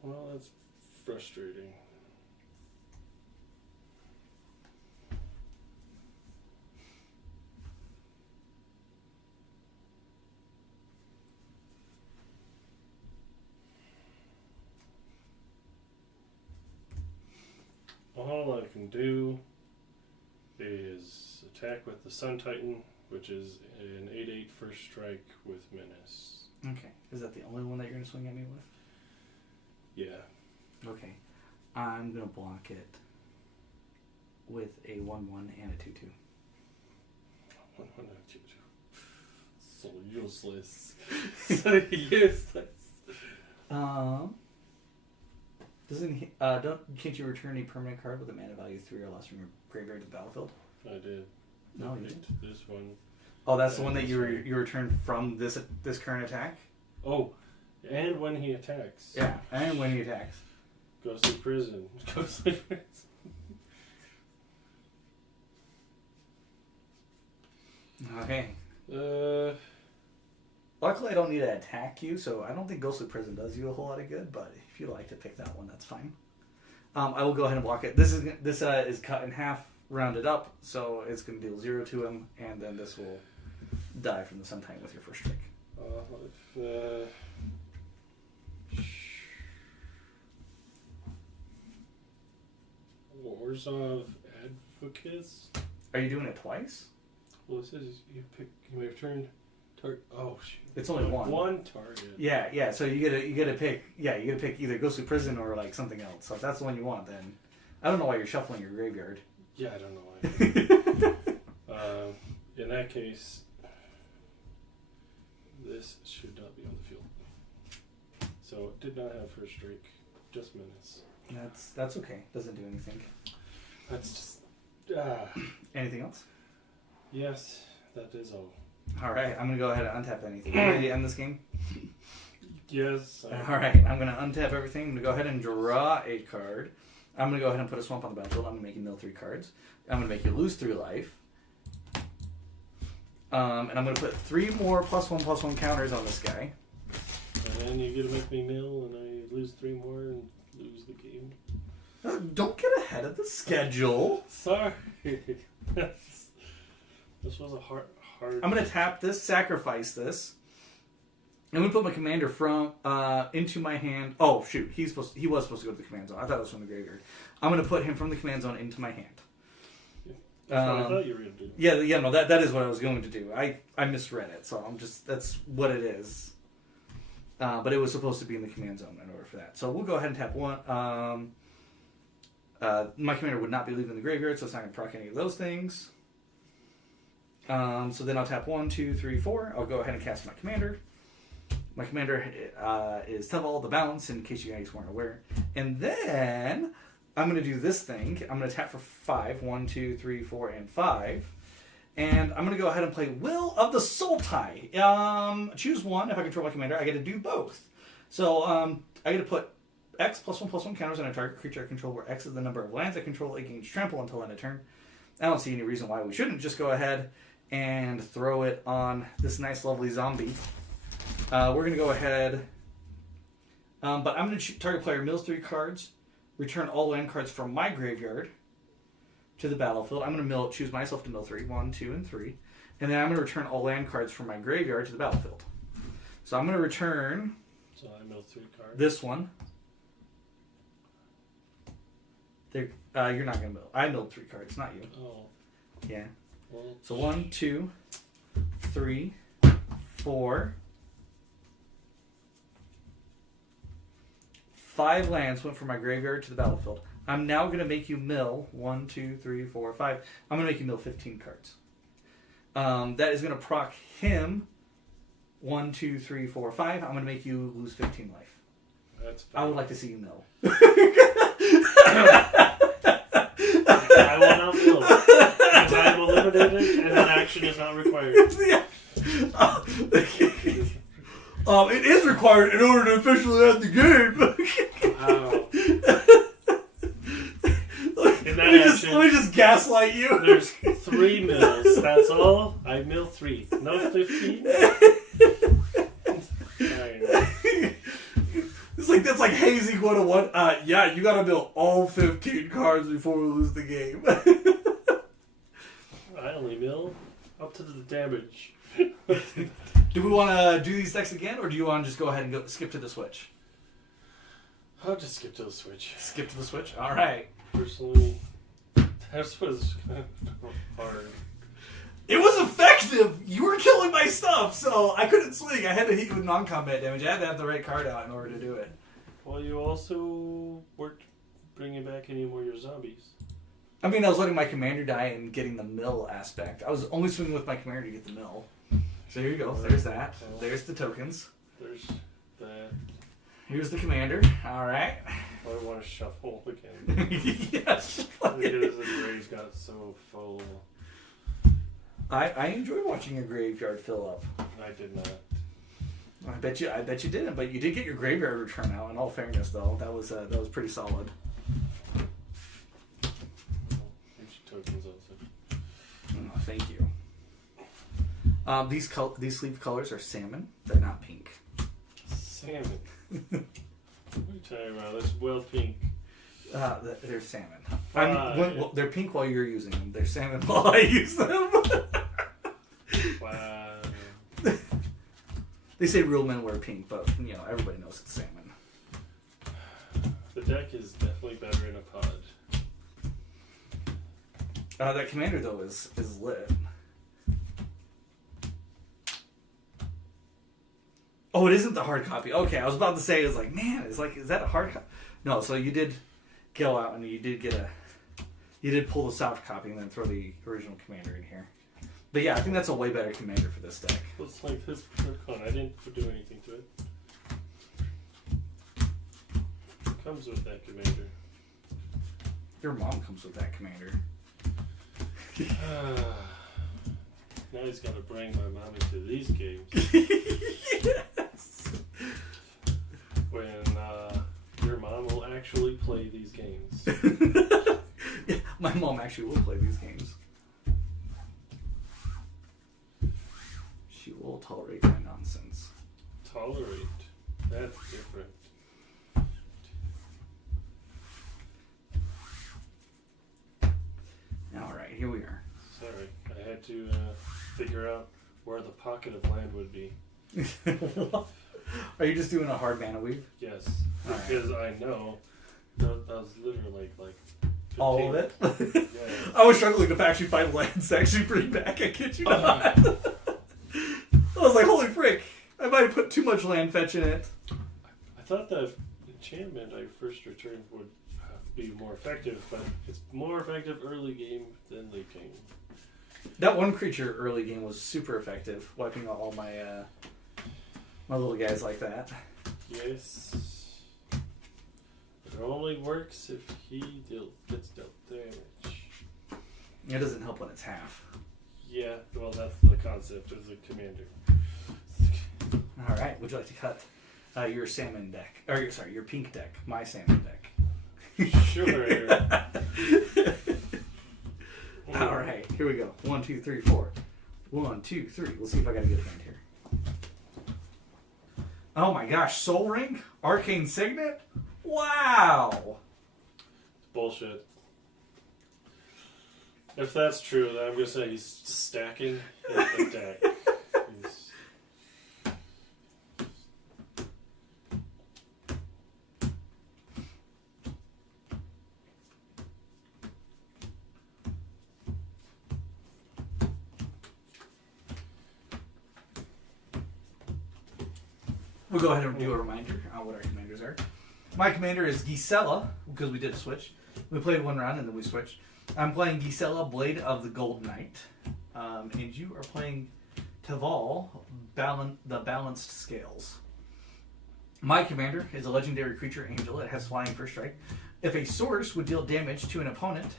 Well, that's frustrating. All I can do is attack with the Sun Titan, which is an 8/8 first strike with menace. Okay. Is that the only one that you're going to swing at me with? Yeah. Okay. I'm going to block it with a 1/1 and a 2/2. 1, 2, 2. So useless. So useless. Can't you return a permanent card with a mana value 3 or less from your graveyard to the battlefield? I did. No, you didn't. This one. Oh, that's the one that you returned from this current attack? Oh, and when he attacks. Yeah, and when he attacks. Ghostly Prison. Ghostly Prison. Okay. Luckily, I don't need to attack you, so I don't think Ghostly Prison does you a whole lot of good. But if you like to pick that one, that's fine. I will go ahead and block it. This is cut in half, rounded up, so it's going to deal 0 to him, and then this will die from the Sun Titan with your first strike. Warzov Advocates. Are you doing it twice? Well, it says you may return target. Oh shoot! It's only one. One target. Yeah. So you get to pick. Yeah, you get to pick either Ghostly Prison or like something else. So if that's the one you want, then I don't know why you're shuffling your graveyard. Yeah, I don't know why. In that case, this should not be on the field. So it did not have first strike, just menace. That's okay. Doesn't do anything. That's just. Anything else? Yes, that is all. All right, I'm gonna go ahead and untap anything. You ready to end this game? Yes. All right, I'm gonna untap everything. I'm gonna go ahead and draw a card. I'm gonna go ahead and put a swamp on the battlefield. I'm gonna make you mill 3 cards. I'm gonna make you lose 3 life. And I'm gonna put 3 more +1/+1 counters on this guy. And you get to make me mill, and lose 3 more and lose the game. Don't get ahead of the schedule. Sorry. This was a hard. I'm going to tap this, sacrifice this. I'm going to put my commander from into my hand. Oh, shoot. He was supposed to go to the command zone. I thought it was from the graveyard. I'm going to put him from the command zone into my hand. That's what I thought you were going to do. Yeah, no, that is what I was going to do. I misread it, so that's what it is. But it was supposed to be in the command zone in order for that. So we'll go ahead and tap one. My commander would not be leaving the graveyard, so it's not going to proc any of those things. So then I'll tap 1, 2, 3, 4. I'll go ahead and cast my commander. My commander is Teval the Balance, in case you guys weren't aware. And then I'm going to do this thing. I'm going to tap for 5. 1, 2, 3, 4, and 5. And I'm going to go ahead and play Will of the Sultai. Choose one. If I control my commander, I get to do both. So I get to put X +1/+1 counters on a target creature I control, where X is the number of lands I control. It gains trample until end of turn. I don't see any reason why we shouldn't just go ahead and throw it on this nice, lovely zombie. We're going to go ahead, but I'm going to target player mills 3 cards, return all land cards from my graveyard to the battlefield. I'm going to choose myself to mill 3, 1, 2, and 3, and then I'm going to return all land cards from my graveyard to the battlefield. So I'm going to return. So I mill 3 cards. This one. You're not going to mill. I milled 3 cards, not you. Oh. Yeah. Well, So 1, 2, 3, 4. 5 lands went from my graveyard to the battlefield. I'm now going to make you mill 1, 2, 3, 4, 5. I'm going to make you mill 15 cards. That is going to proc him 1, 2, 3, 4, 5. I'm going to make you lose 15 life. That's fine. I would like to see you mill. I will not mill. Because I am eliminated and an action is not required. Yeah. It is required in order to officially end the game. Wow. Let me just gaslight you. There's 3 mills. That's all. I mill 3. No 15. That's like hazing 101. Yeah, you gotta mill all 15 cards before we lose the game. I only mill up to the damage. Do we want to do these decks again, or do you want to just go ahead and skip to the switch? I'll just skip to the switch. Skip to the switch? Alright. Personally, that was hard. It was effective! You were killing my stuff, so I couldn't swing. I had to hit you with non-combat damage. I had to have the right card out in order to do it. Well, you also weren't bringing back any more of your zombies. I mean, I was letting my commander die and getting the mill aspect. I was only swinging with my commander to get the mill. So here you go. There's that. There's the tokens. There's that. Here's the commander. Alright. I want to shuffle again. Yes. Because the graves got so full. I enjoy watching your graveyard fill up. I did not. I bet you didn't, but you did get your graveyard return out. In all fairness, though, that was pretty solid. Here's your tokens also. Oh, thank you. These sleeve colors are salmon. They're not pink. Salmon. What are you talking about? That's well pink. They're salmon. They're pink while you're using them. They're salmon while I use them. Wow. They say real men wear pink, but everybody knows it's salmon. The deck is definitely better in a pod. That commander though is lit. Oh, it isn't the hard copy. Okay, I was about to say, is that a hard copy? No, so you did go out and you did pull the soft copy and then throw the original commander in here. But yeah, I think that's a way better commander for this deck. Well, it's like his precon. I didn't do anything to it. It comes with that commander. Your mom comes with that commander. Now he's got to bring my mom into these games. Yes. When your mom will actually play these games. Yeah, my mom actually will play these games. She will tolerate my nonsense. Tolerate. That's different. to figure out where the pocket of land would be. Are you just doing a hard mana weave? Yes, Alright. because I know that was literally like 15. All of it? Yeah. I was struggling to actually find lands to actually bring back. I kid you not. I was like, holy frick. I might have put too much land fetch in it. I thought the enchantment I first returned would be more effective, but it's more effective early game than late game. That one creature early game was super effective, wiping out all my my little guys like that. Yes. It only works if he gets dealt damage. It doesn't help when it's half. Yeah, well, that's the concept of the commander. Alright, would you like to cut your salmon deck? Or your pink deck. My salmon deck. Sure. Alright, here we go. 1, 2, 3, 4. 1, 2, 3. We'll see if I got a good hand here. Oh my gosh, Soul Ring? Arcane Signet? Wow! Bullshit. If that's true, then I'm gonna say he's stacking his deck. We'll go ahead and do a reminder on what our commanders are. My commander is Gisela, because we did a switch. We played one round and then we switched. I'm playing Gisela, Blade of the Goldnight. And you are playing Teval, the Balanced Scales. My commander is a legendary creature, Angel. It has flying first strike. If a source would deal damage to an opponent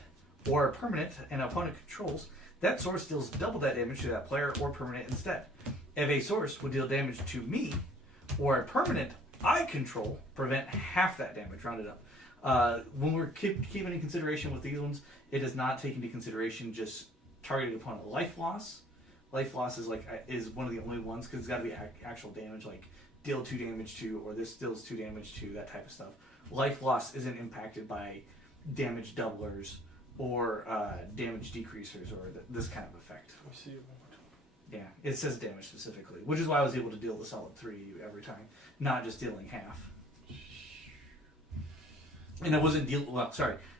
or a permanent an opponent controls, that source deals double that damage to that player or permanent instead. If a source would deal damage to me or a permanent I control, prevent half that damage, rounded up. When we're keeping in consideration with these ones, it does not take into consideration just targeted opponent life loss. Life loss is one of the only ones because it's got to be actual damage, like deal 2 damage to, or this deals 2 damage to, that type of stuff. Life loss isn't impacted by damage doublers or damage decreasers or this kind of effect. Let me see it one more time. Yeah, it says damage specifically, which is why I was able to deal the solid 3 every time, not just dealing half. And I wasn't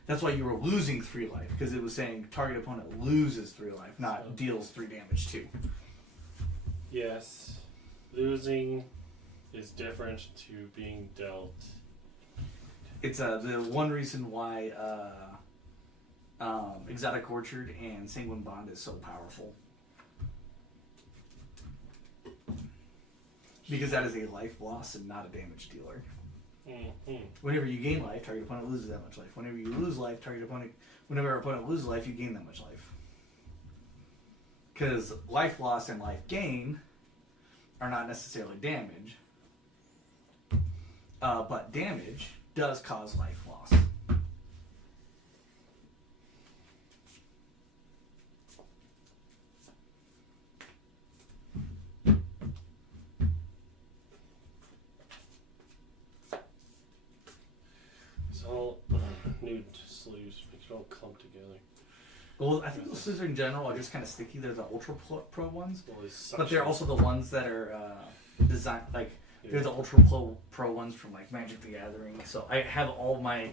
that's why you were losing 3 life, because it was saying target opponent loses 3 life, not deals 3 damage too. Yes. Losing is different to being dealt. It's the one reason why Exotic Orchard and Sanguine Bond is so powerful. Because that is a life loss and not a damage dealer. Mm-hmm. Whenever you gain life, target opponent loses that much life. Whenever you lose life, whenever our opponent loses life, you gain that much life. Because life loss and life gain are not necessarily damage. But damage does cause life loss. All new sleeves make it all clump together. Well, I think those sleeves in general are just kind of sticky. They're the Ultra Pro ones. Well, But they're also the ones that are designed, like, they're the Ultra Pro ones from, like, Magic the Gathering. So I have all my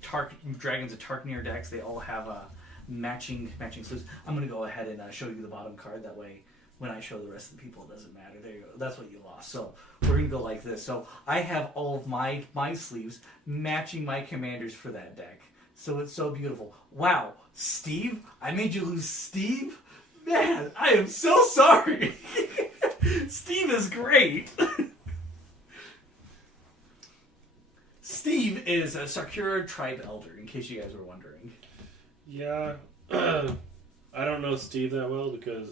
Dragons of Tarknir decks. They all have matching sleeves. I'm going to go ahead and show you the bottom card. That way, when I show the rest of the people, it doesn't matter. There you go. That's what you lost. So we're going to go like this. So I have all of my sleeves matching my commanders for that deck. So it's so beautiful. Wow, Steve? I made you lose Steve? Man, I am so sorry. Steve is great. Steve is a Sakura Tribe Elder, in case you guys were wondering. Yeah. I don't know Steve that well because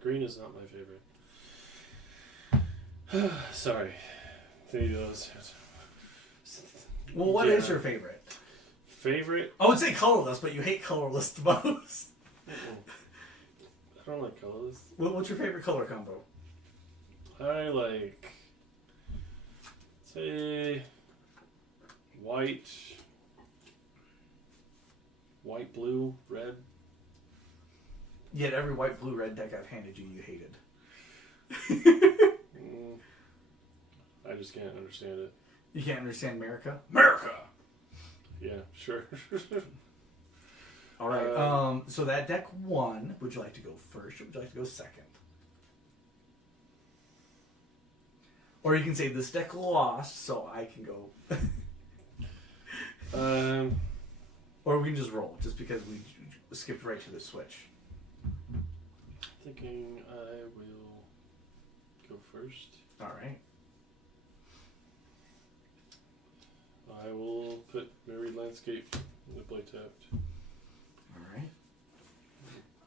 green is not my favorite. Sorry. Well, what is your favorite? Favorite? I would say colorless, but you hate colorless the most. I don't like colorless. What's your favorite color combo? I like, say, white, blue, red. Yet every white, blue, red deck I've handed you, you hated. I just can't understand it. You can't understand America? America! Yeah, sure. All right. So that deck won. Would you like to go first or would you like to go second? Or you can say this deck lost, so I can go. Or we can just roll, just because we skipped right to the switch. Thinking I will go first. All right. I will put Married Landscape in the play tapped. All right.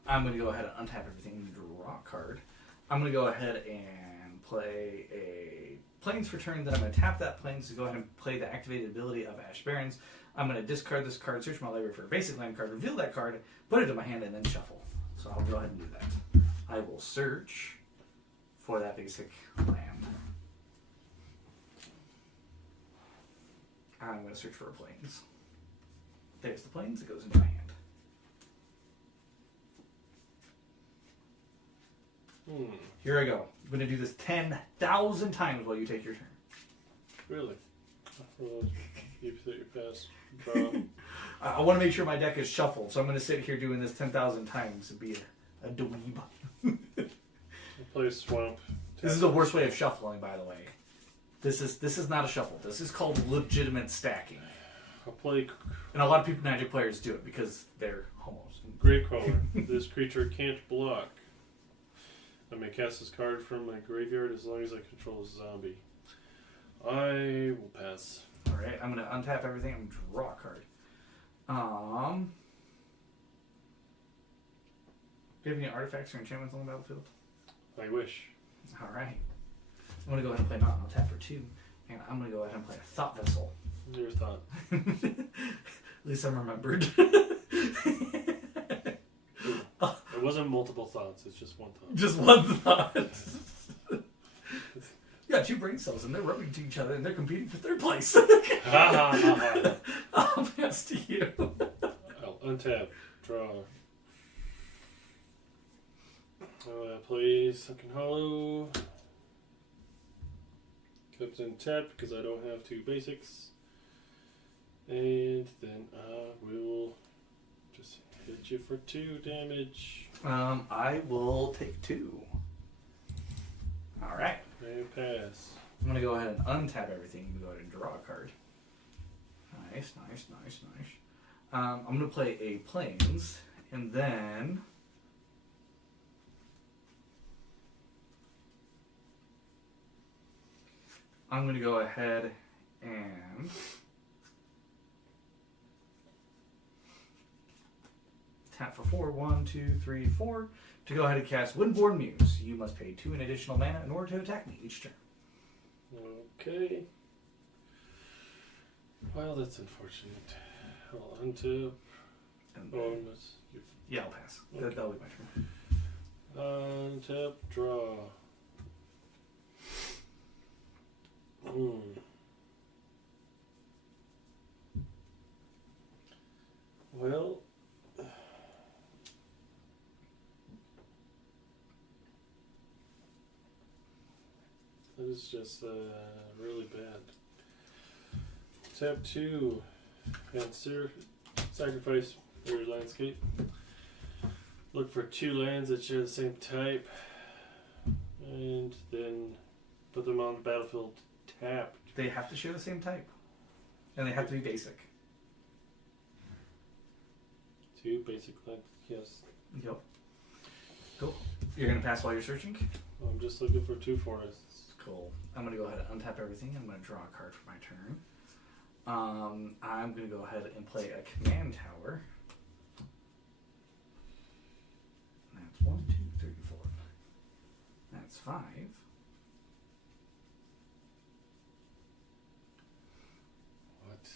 I'm going to go ahead and untap everything and draw a card. I'm going to go ahead and play a Plains for turn. Then I'm going to tap that Plains to go ahead and play the activated ability of Ash Barrens. I'm going to discard this card, search my library for a basic land card, reveal that card, put it in my hand, and then shuffle. So I'll go ahead and do that. I will search for that basic land. I'm going to search for a Plains. There's the Plains. It goes into my hand. Here I go. I'm going to do this 10,000 times while you take your turn. Really? Well, you set your pass. Draw. I want to make sure my deck is shuffled, so I'm going to sit here doing this 10,000 times and be a dweeb. I'll play a Swamp. This is the worst way of shuffling, by the way. This is not a shuffle. This is called legitimate stacking. I'll play... And a lot of people, Magic players, do it because they're homos. Gravecaller. This creature can't block. I may cast this card from my graveyard as long as I control a zombie. I will pass. Alright, I'm going to untap everything and draw a card. Do you have any artifacts or enchantments on the battlefield? I wish. Alright. I'm going to go ahead and play Mountain. I'll tap for 2. And I'm going to go ahead and play a Thought Vessel. Your thought. At least I'm remembered. It wasn't multiple thoughts, it's just one thought. Just one thought. You got 2 brain cells and they're rubbing to each other and they're competing for 3rd place. I'll pass to you. I'll untap, draw. Play Sunken Hollow. Kept in tap because I don't have 2 basics. And then I will just hit you for 2 damage. I will take 2. Alright. And pass. I'm going to go ahead and untap everything and go ahead and draw a card. Nice. I'm going to play a Plains, and then I'm going to go ahead and tap for 4. 1, 2, 3, 4. To go ahead and cast Windborn Muse. You must pay 2 in additional mana in order to attack me each turn. Okay. Well, that's unfortunate. I'll untap. Yeah, I'll pass. Okay. That'll be my turn. Untap, draw. Well, that is just really bad. Tap 2 and sacrifice your landscape. Look for 2 lands that share the same type, and then put them on the battlefield tapped. They have to share the same type, and they have to be basic. 2 basic lands, yes. Yep. Cool. You're gonna pass while you're searching? I'm just looking for 2 forests. Cool. I'm gonna go ahead and untap everything. I'm gonna draw a card for my turn. I'm gonna go ahead and play a command tower. That's 1, 2, 3, 4. That's 5. What?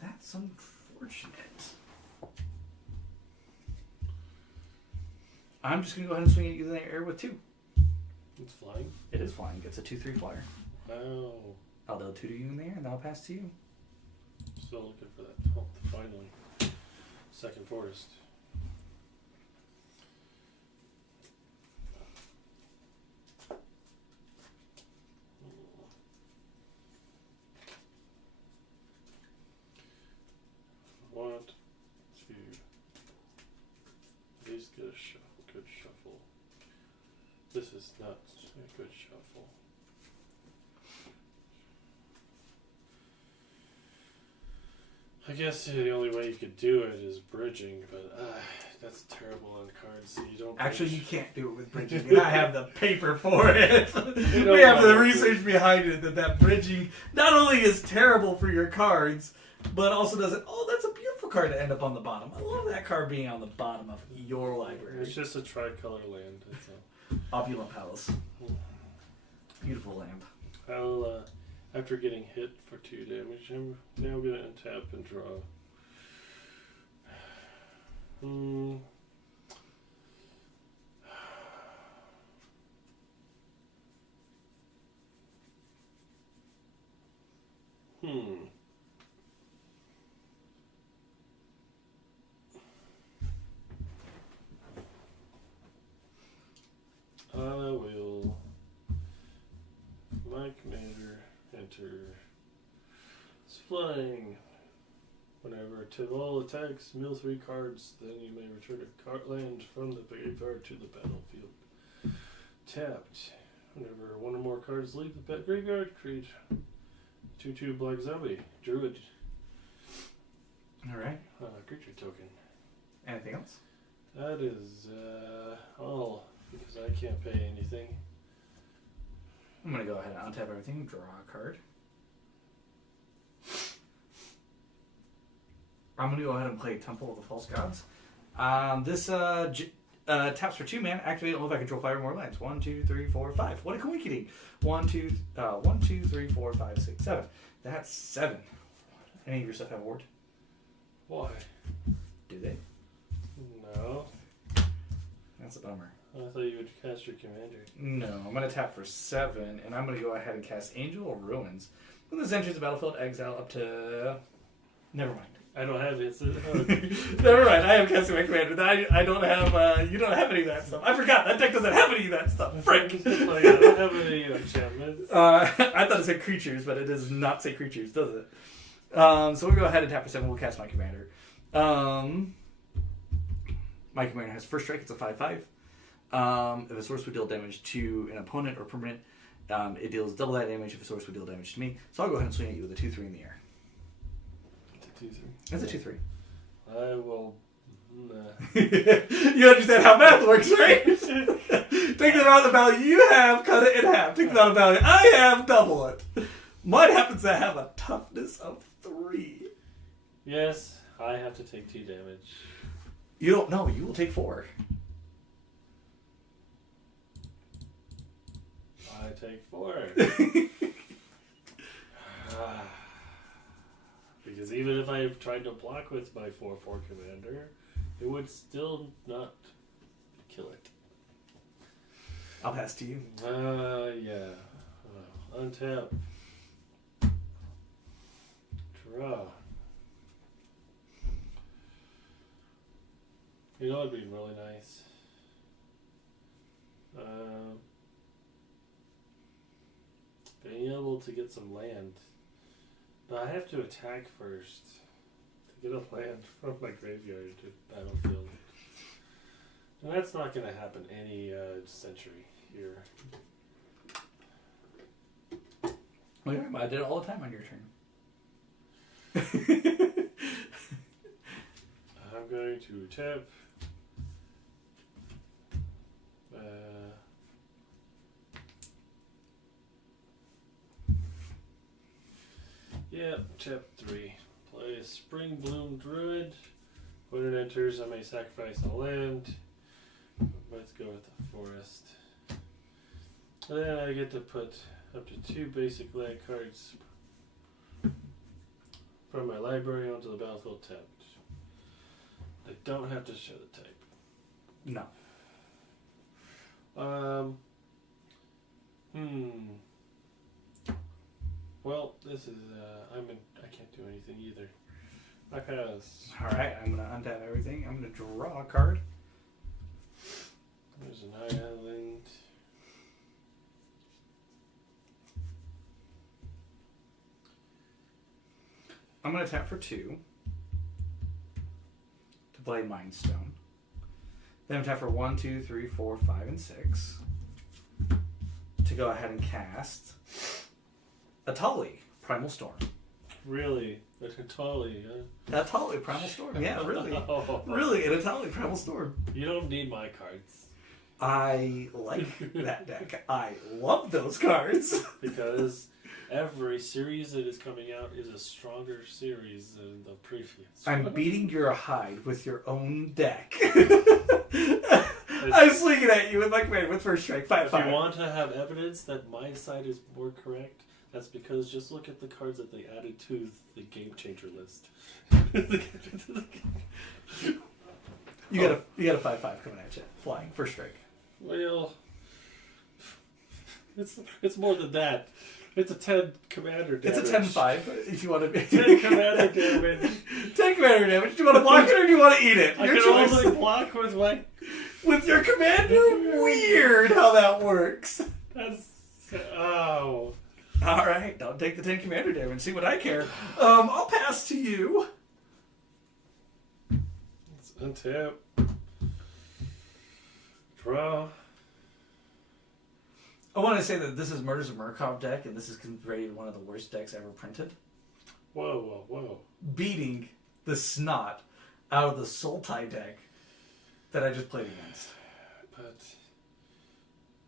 That's unfortunate. I'm just gonna go ahead and swing it in the air with 2. It's flying? It is flying. It's a 2/3 flyer. Wow. I'll deal 2 to you in there, and then I'll pass to you. Still looking for that. Oh, finally. Second forest. I guess the only way you could do it is bridging, but that's terrible on cards. So you don't. Actually, bridge. you can't do it with bridging, and I have the paper for it. You We don't have the want research behind it that bridging not only is terrible for your cards, but also doesn't. Oh, that's a beautiful card to end up on the bottom. I love that card being on the bottom of your library. It's just a tricolor land. That's all. Opulent Palace. Beautiful land. I'll after getting hit for 2 damage, I'm now gonna untap and draw. I will. My commander enter. It's flying. Whenever Teval attacks, mill 3 cards, then you may return a card land from the graveyard to the battlefield. Tapped. Whenever one or more cards leave the graveyard, create 2/2 black zombie. Druid. Alright. Creature token. Anything else? That is all, because I can't pay anything. I'm going to go ahead and untap everything, draw a card. I'm going to go ahead and play Temple of the False Gods. This taps for 2 mana. Activate it if I control 5 or more lands. 1, 2, 3, 4, 5. What a coinky 1, 2, 3, 4, 5, 6, 7. That's 7. Any of your stuff have ward? Why? Do they? No. That's a bummer. I thought you would cast your commander. No, I'm going to tap for 7, and I'm going to go ahead and cast Angel of Ruins. When this enters the battlefield, exile up to... Never mind. I don't have it. Never mind, I am casting my commander. I don't have, you don't have any of that stuff. I forgot, that deck doesn't have any of that stuff. Frick! I don't have any enchantments. I thought it said creatures, but it does not say creatures, does it? So we'll go ahead and tap for 7, we'll cast my commander. My commander has first strike, it's a 5/5. If a source would deal damage to an opponent or permanent, it deals double that damage if a source would deal damage to me. So I'll go ahead and swing at you with a 2/3 in the air. It's a 2/3. I will. You understand how math works, right? Take the amount of value you have, cut it in half. Take the amount of value I have, double it. Mine happens to have a toughness of 3. Yes, I have to take 2 damage. You don't know. You will take 4. I take 4. Because even if I tried to block with my 4/4 commander, it would still not kill it. I'll pass to you. Yeah. Untap. Draw. You know, it'd be really nice. Being able to get some land. But I have to attack first to get a land from my graveyard to battlefield. And that's not going to happen any century here. Well, I did it all the time on your turn. I'm going to tap. Tap 3. Play a Spring Bloom Druid. When it enters, I may sacrifice a land. Let's go with the forest. And then I get to put up to 2 basic land cards from my library onto the battlefield tapped. I don't have to show the type. No. Well, this is I can't do anything either. I pass. Alright, I'm gonna untap everything. I'm gonna draw a card. There's an island. I'm gonna tap for 2 to play Mind Stone. Then I'm tap for 1, 2, 3, 4, 5, and 6 to go ahead and cast Atali, Primal Storm. Really? An Atali, huh? Atali Primal Storm. Yeah, really. Oh. Really, an Atali Primal Storm. You don't need my cards. I like that deck. I love those cards. Because every series that is coming out is a stronger series than the previous. I'm beating your hide with your own deck. I'm swinging at you with my command with first strike. 5/5. If you want to have evidence that my side is more correct, that's because just look at the cards that they added to the Game Changer list. You got a 5/5 coming at you, flying first strike. Well, it's more than that. It's a 10 commander damage. It's a 10/5 if you want to be 10 commander damage. 10 commander damage. Do you want to block it or do you want to eat it? I Your can choice. only block with my. With your commander? Weird how that works. That's oh. All right, don't take the 10 commander damage. See what I care. I'll pass to you. Let's untap. Draw. I want to say that this is Murders of Markov deck, and this is rated one of the worst decks ever printed. Whoa. Beating the snot out of the Sultai deck that I just played against. But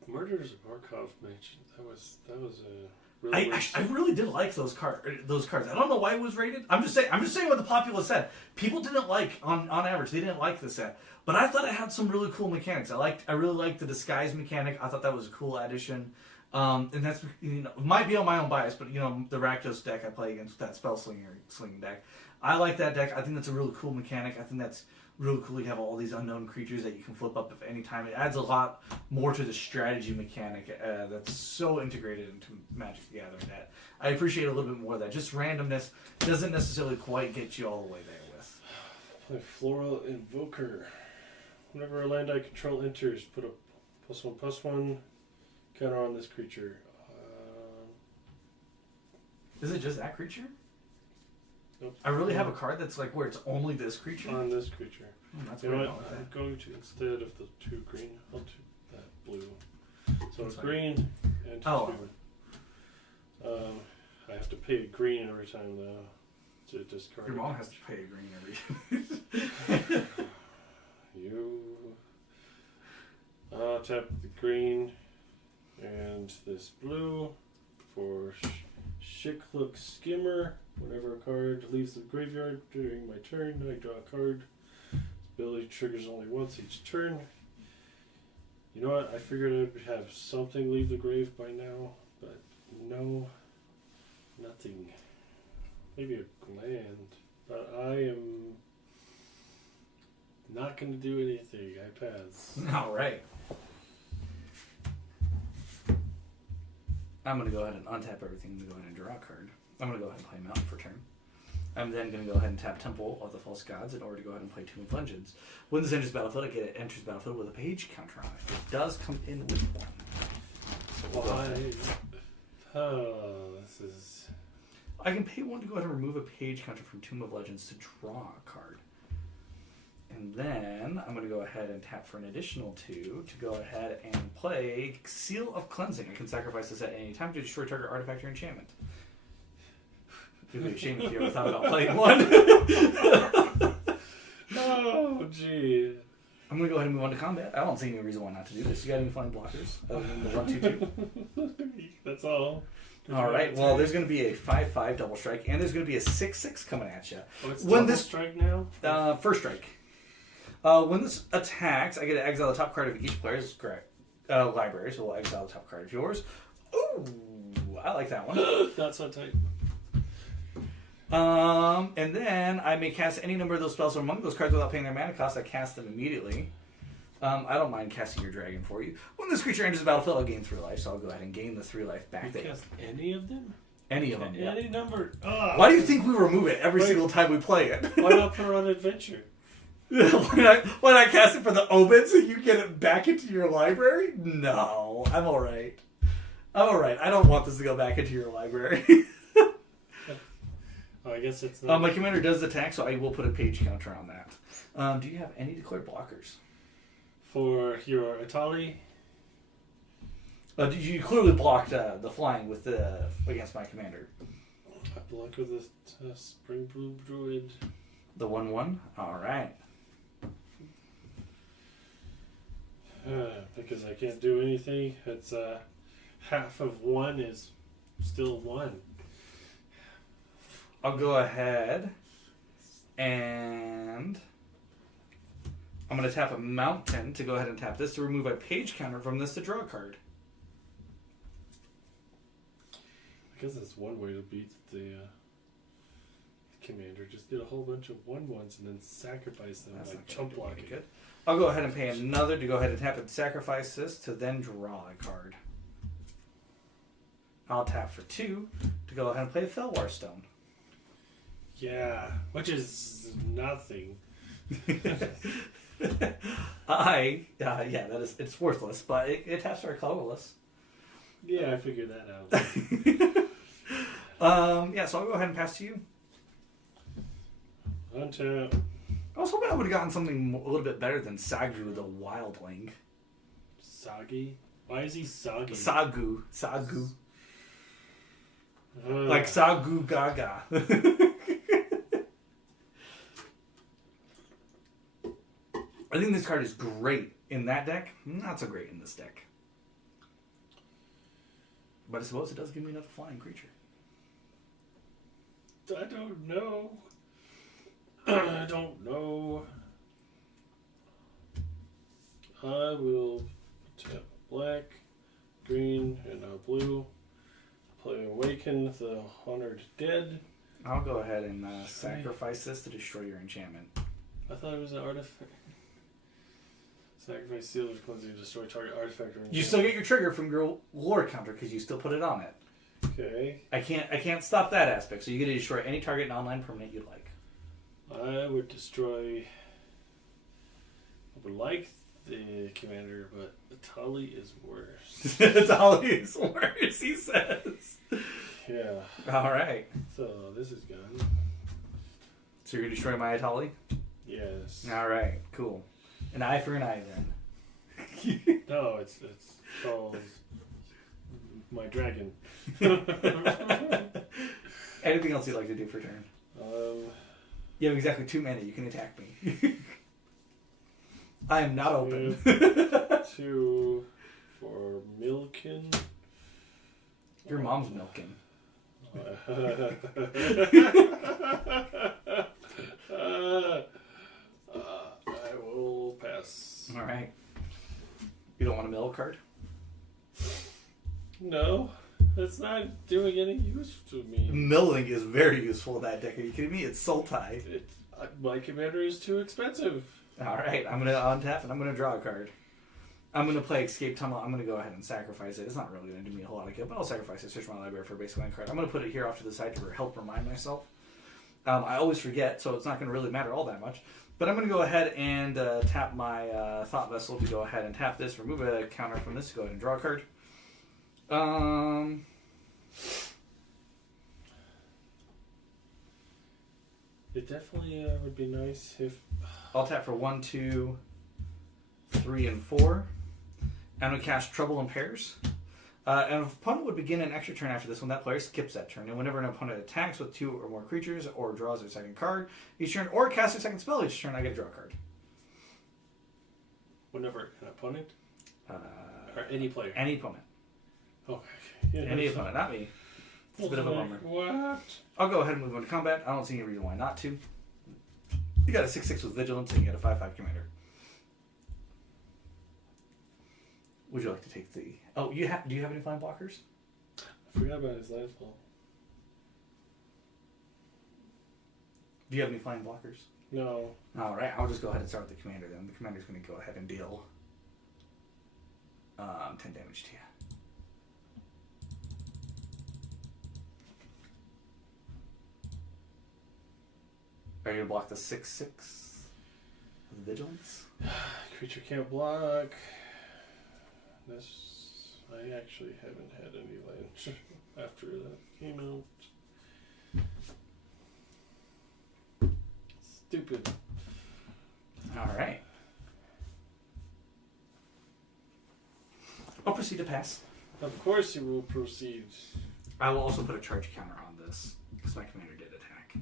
Murders of Markov mentioned that was a really I really did like those cards. I don't know why it was rated. I'm just saying what the populace said. People didn't like on average. They didn't like the set, but I thought it had some really cool mechanics. I really liked the disguise mechanic. I thought that was a cool addition. And that's it might be on my own bias, but the Rakdos deck I play against that spell slinging deck. I like that deck. I think that's a really cool mechanic. I think that's really cool. You have all these unknown creatures that you can flip up at any time. It adds a lot more to the strategy mechanic that's so integrated into Magic the Gathering that I appreciate a little bit more of that. Just randomness doesn't necessarily quite get you all the way there with. Play Floral Invoker. Whenever a land I control enters, put a +1/+1 counter on this creature. Is it just that creature? Nope. I really have a card that's like where it's only this creature? On this creature. That's You know weird. what? I'm going to, instead of the 2 green, I'll do that blue. So That's it's fine. green and 2. Oh. I have to pay a green every time though to discard. Your it. mom has to pay a green every. You tap the green and this blue for Shiklook Skimmer. Whenever a card leaves the graveyard during my turn, I draw a card. This ability triggers only once each turn. You know what? I figured I'd have something leave the grave by now, but no, nothing. Maybe a land, but I am not going to do anything. I pass. All right. I'm going to go ahead and untap everything. I'm going to go ahead and draw a card. I'm going to go ahead and play Mountain for turn. I'm then going to go ahead and tap Temple of the False Gods in order to go ahead and play Tomb of Legends. When this enters battlefield, it enters battlefield with a page counter on it. It does come in with one. So we'll go ahead. Oh, this is... I can pay 1 to go ahead and remove a page counter from Tomb of Legends to draw a card. And then I'm going to go ahead and tap for an additional 2 to go ahead and play Seal of Cleansing. I can sacrifice this at any time to destroy target artifact or enchantment. It would be a shame if you ever thought about playing one. Oh, gee. I'm going to go ahead and move on to combat. I don't see any reason why not to do this. You got any flying blockers other than the 1/2/2? That's all. All right. Well, there's going to be a 5/5 double strike, and there's going to be a 6/6 coming at you. Oh, it's When double this strike now? first strike. When this attacks, I get to exile the top card of each player's library, so we'll exile the top card of yours. Ooh, I like that one. Not so tight. And then I may cast any number of those spells from among those cards without paying their mana cost. I cast them immediately. I don't mind casting your dragon for you. When this creature enters the battlefield, I'll gain 3 life, so I'll go ahead and gain the 3 life back. You cast any of them? Any of them, yeah. Any number? Oh. Why do you think we remove it every single time we play it? Why not put her on adventure? Why not cast it for the Omen so you get it back into your library? No, I'm alright. I don't want this to go back into your library. Oh, I guess it's not. My commander does attack, so I will put a page counter on that. Do you have any declared blockers? For your Atali? You clearly blocked the flying with against my commander. I block with a Spring Blue Druid. The 1/1. All right. Because I can't do anything. It's half of 1 is still 1. I'll go ahead and I'm going to tap a mountain to go ahead and tap this to remove a page counter from this to draw a card. I guess that's one way to beat the commander. Just get a whole bunch of 1/1s and then sacrifice them That's like not chump gonna do any blocking. good. I'll go ahead and pay another to go ahead and tap it, sacrifice this to then draw a card. I'll tap for 2 to go ahead and play a Felwar Stone. Yeah, which is nothing. Yeah, that is, it's worthless, but it taps for a colorless. Yeah, I figured that out. Yeah, so I'll go ahead and pass to you. Untap. I was hoping I would have gotten something a little bit better than Sagu the Wildling. Soggy? Why is he soggy? Sagu. Like Sagu Gaga. I think this card is great in that deck. Not so great in this deck. But I suppose it does give me another flying creature. I don't know. I don't know. I will tap black, green, and now blue. Play Awaken the Honored Dead. I'll go ahead and sacrifice this to destroy your enchantment. I thought it was an artifact. Sacrifice Seal of Cleansing, destroy target artifact. Or You still get your trigger from your lore counter because you still put it on it. Okay. I can't stop that aspect, so you get to destroy any target non-land permanent you like. I would destroy. I would like the commander, but the Tully is worse. That's all is worse, he says. Yeah. Alright. So this is gone. So you're going to destroy my Atali? Yes. Alright, cool. An eye for an eye, then. No, it's called my dragon. Anything else you'd like to do for turn? You have exactly 2 mana. You can attack me. I am not open. 2 for Milken. Your mom's milking. I will pass. Alright. You don't want a mill card? No, it's not doing any use to me. Milling is very useful in that deck. Are you kidding me? It's Sultai. My commander is too expensive. Alright, I'm going to untap and I'm going to draw a card. I'm going to play Escape Tunnel. I'm going to go ahead and sacrifice it. It's not really going to do me a whole lot of good, but I'll sacrifice it. Search my library for a basic land card. I'm going to put it here off to the side to help remind myself. I always forget, so it's not going to really matter all that much. But I'm going to go ahead and tap my Thought Vessel to go ahead and tap this, remove a counter from this to go ahead and draw a card. It definitely would be nice if... I'll tap for 1, 2, 3, and 4. I'm going to cast Trouble in Pairs. An opponent would begin an extra turn after this when that player skips that turn. And whenever an opponent attacks with 2 or more creatures or draws their second card each turn, or casts their second spell each turn, I get to draw a card. Whenever an opponent? Or any player? Any opponent. Okay. Any opponent, not me. It's a bit of a bummer. What? I'll go ahead and move on to combat. I don't see any reason why not to. You got a 6/6 with Vigilance, and you got a 5/5 commander. Would you like to take the... Oh, do you have any flying blockers? I forgot about his landfall. Do you have any flying blockers? No. Alright, I'll just go ahead and start with the commander then. The commander's going to go ahead and deal 10 damage to you. Are you going to block the 6/6 with Vigilance? Creature can't block. I actually haven't had any land after that came out. Stupid. Alright. I'll proceed to pass. Of course you will proceed. I will also put a charge counter on this. my commander did attack.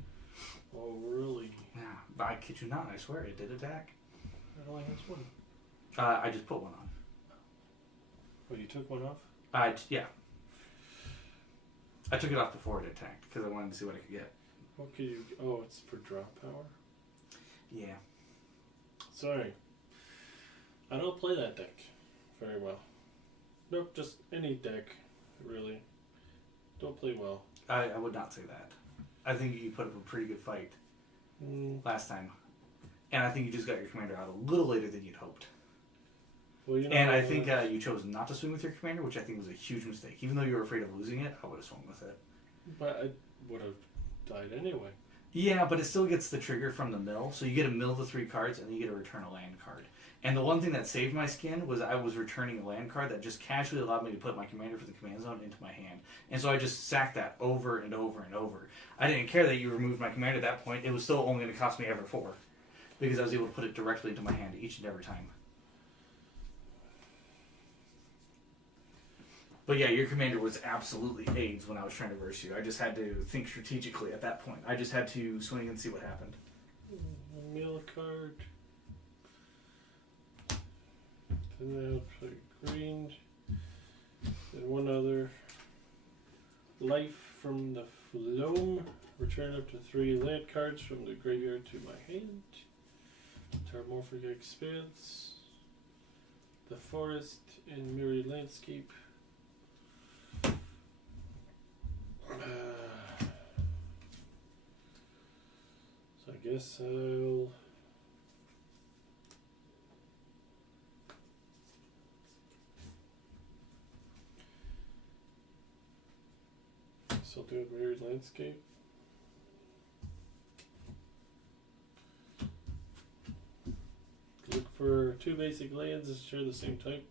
Oh, really? Yeah, but I kid you not, I swear it did attack. It only has one. I just put one on. Oh, you took one off? Yeah. I took it off before it attacked because I wanted to see what I could get. What could you... Oh, it's for draw power? Yeah. Sorry. I don't play that deck very well. Nope, just any deck, really. Don't play well. I would not say that. I think you put up a pretty good fight last time. And I think you just got your commander out a little later than you'd hoped. Well, you know, and I think you chose not to swing with your commander, which I think was a huge mistake. Even though you were afraid of losing it, I would have swung with it. But I would have died anyway. Yeah, but it still gets the trigger from the mill. So you get to mill the 3 cards, and then you get to return a land card. And the one thing that saved my skin was I was returning a land card that just casually allowed me to put my commander for the command zone into my hand. And so I just sacked that over and over and over. I didn't care that you removed my commander at that point. It was still only going to cost me ever 4. Because I was able to put it directly into my hand each and every time. But yeah, your commander was absolutely AIDS when I was trying to verse you. I just had to think strategically at that point. I just had to swing and see what happened. Mill a card. Then I'll play green. Then one other. Life from the Loam. Return up to 3 land cards from the graveyard to my hand. Metamorphic Expanse. The Forest in Mirrored Landscape. So I guess I'll do a Mirrored Landscape. Look for 2 basic lands that share the same type.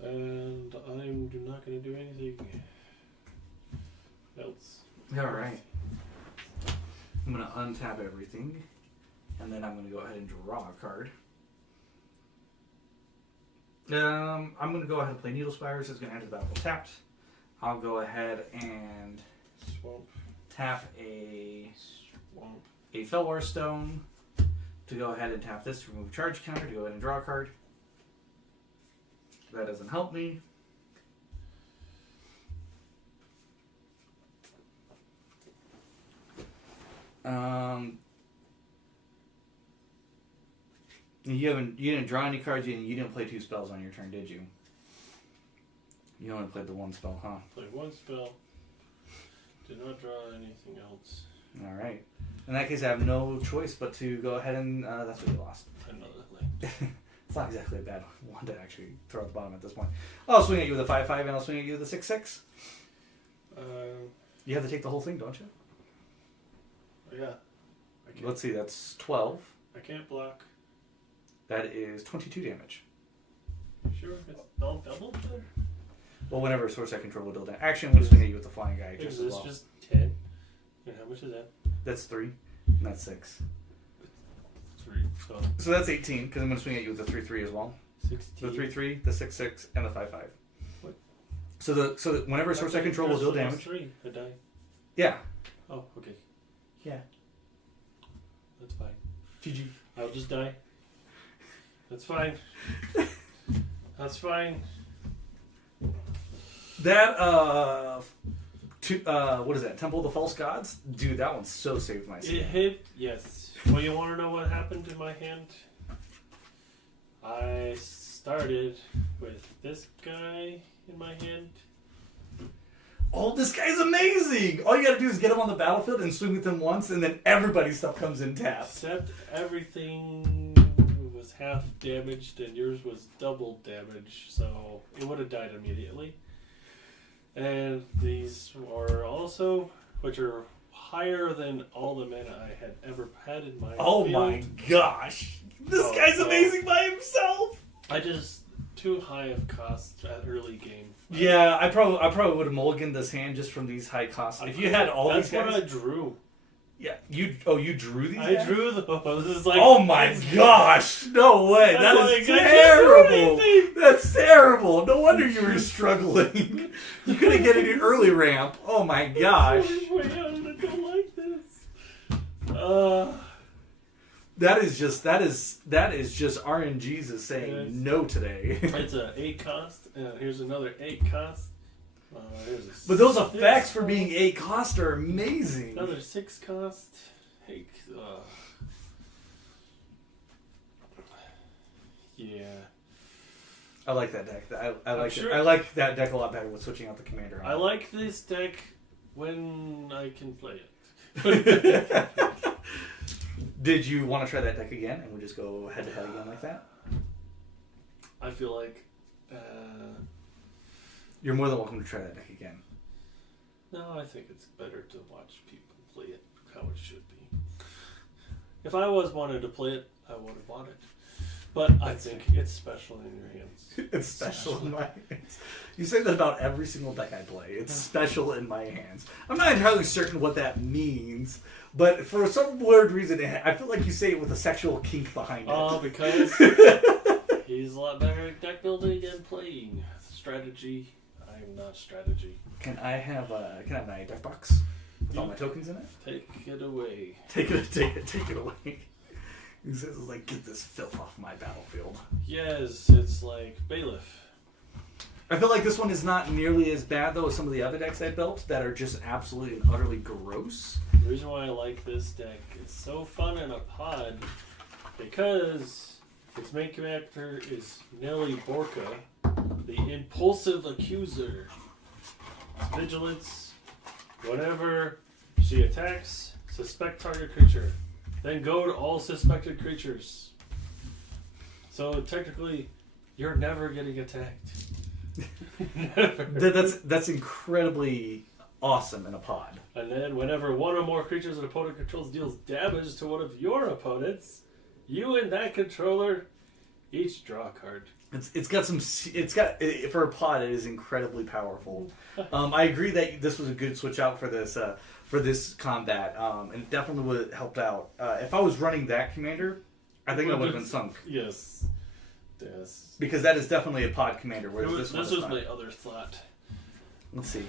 And I'm not going to do anything else. Alright. I'm going to untap everything. And then I'm going to go ahead and draw a card. I'm going to go ahead and play Needle Spires. It's going to enter the battlefield tapped. I'll go ahead and Swamp. tap a Felwar Stone to go ahead and tap this to remove a charge counter to go ahead and draw a card. That doesn't help me. You didn't draw any cards. You didn't play 2 spells on your turn, did you? You only played the 1 spell, huh? Played 1 spell. Did not draw anything else. All right. In that case, I have no choice but to go ahead and that's what you lost. Another link. It's not exactly a bad one to actually throw at the bottom at this point. I'll swing at you with a 5/5 and I'll swing at you with a 6/6. You have to take the whole thing, don't you? Yeah. Let's see, that's 12. I can't block. That is 22 damage. Sure, it's all double then? Well, whenever a source I control will deal that action, I'm going to swing at you with the flying guy just as Is well. this just 10? And how much is that? That's 3, and that's 6. 3. So that's 18, because I'm going to swing at you with the 3/3 as well. 16. The 3/3, the 6/6, and the 5/5. What? So whenever a source I control will deal damage. 3, I die. Yeah. Oh, okay. Yeah. That's fine. GG. I'll just die. That's fine. That's fine. That what is that? Temple of the False Gods? Dude, that one so saved my skin. It hit, yes. Well, you want to know what happened in my hand? I started with this guy in my hand. Oh, this guy's amazing! All you gotta do is get him on the battlefield and swing with him once, and then everybody's stuff comes in tapped. Except everything was half damaged and yours was double damage, so it would have died immediately. And these are also, which are higher than all the mana I had ever had in my Oh field. my gosh! This guy's amazing by himself! I just too high of cost at early game. Yeah, I probably would have mulliganed this hand just from these high costs. If you had all these guys, that's what I drew. Yeah, you drew these? I guys? drew those. It's like, Oh my gosh! No way! That I'm is like, I can't do terrible! anything. That's terrible! No wonder you were struggling. You couldn't get any early ramp. Oh my gosh! I don't like this. That is just RNG's is saying Yes. no today. It's an 8 cost. Here's another 8 cost. Here's a But those 6 effects for cost. being 8 cost are amazing. Another 6 cost. Hey, yeah. I like that deck. I like sure. it. I like that deck a lot better with switching out the commander. I like this deck when I can play it. Did you want to try that deck again, and we just go head to head again like that? I feel like. You're more than welcome to try that deck again. No, I think it's better to watch people play it how it should be. If I wanted to play it, I would have bought it. But I think it's special in your hands. It's special in my hands. You say that about every single deck I play. It's special in my hands. I'm not entirely certain what that means, but for some weird reason, I feel like you say it with a sexual kink behind it. Because he's a lot better at deck building and playing. Strategy. I'm not strategy. Can I have my deck box with all my tokens in it? Take it away. Take it away. He says, like, get this filth off my battlefield. Yes, it's like Bailiff. I feel like this one is not nearly as bad, though, as some of the other decks I built that are just absolutely and utterly gross. The reason why I like this deck, it's so fun in a pod, because its main character is Nelly Borka, the Impulsive Accuser. Its vigilance, whenever she attacks, suspect target creature. Then go to all suspected creatures. So technically, you're never getting attacked. Never. That's incredibly awesome in a pod. And then whenever one or more creatures an opponent controls deals damage to one of your opponents, you and that controller each draw a card. For a pod, it is incredibly powerful. I agree that this was a good switch out for this combat, and it definitely would have helped out. If I was running that commander, I think I would have been sunk. Yes. Yes. Because that is definitely a pod commander. Whereas this was not. my other thought. Let's see.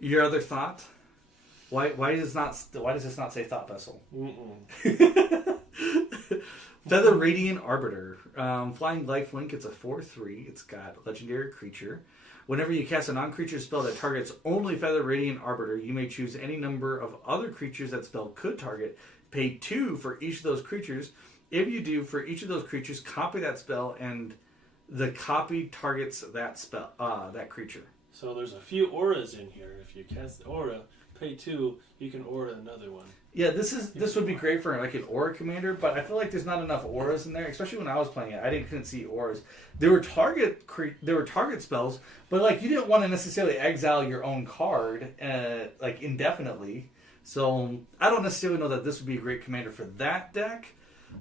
Your other thought? Why does this not say thought vessel? Feather Radiant Arbiter. Flying lifelink, it's a 4/3. It's got legendary creature. Whenever you cast a non-creature spell that targets only Feather Radiant Arbiter, you may choose any number of other creatures that spell could target. Pay 2 for each of those creatures. If you do, for each of those creatures, copy that spell, and the copy targets that spell, that creature. So there's a few auras in here. If you cast the aura, pay 2, you can aura another one. Yeah, this would be great for like an aura commander, but I feel like there's not enough auras in there. Especially when I was playing it, I couldn't see auras. There were target spells, but like you didn't want to necessarily exile your own card like indefinitely. So I don't necessarily know that this would be a great commander for that deck,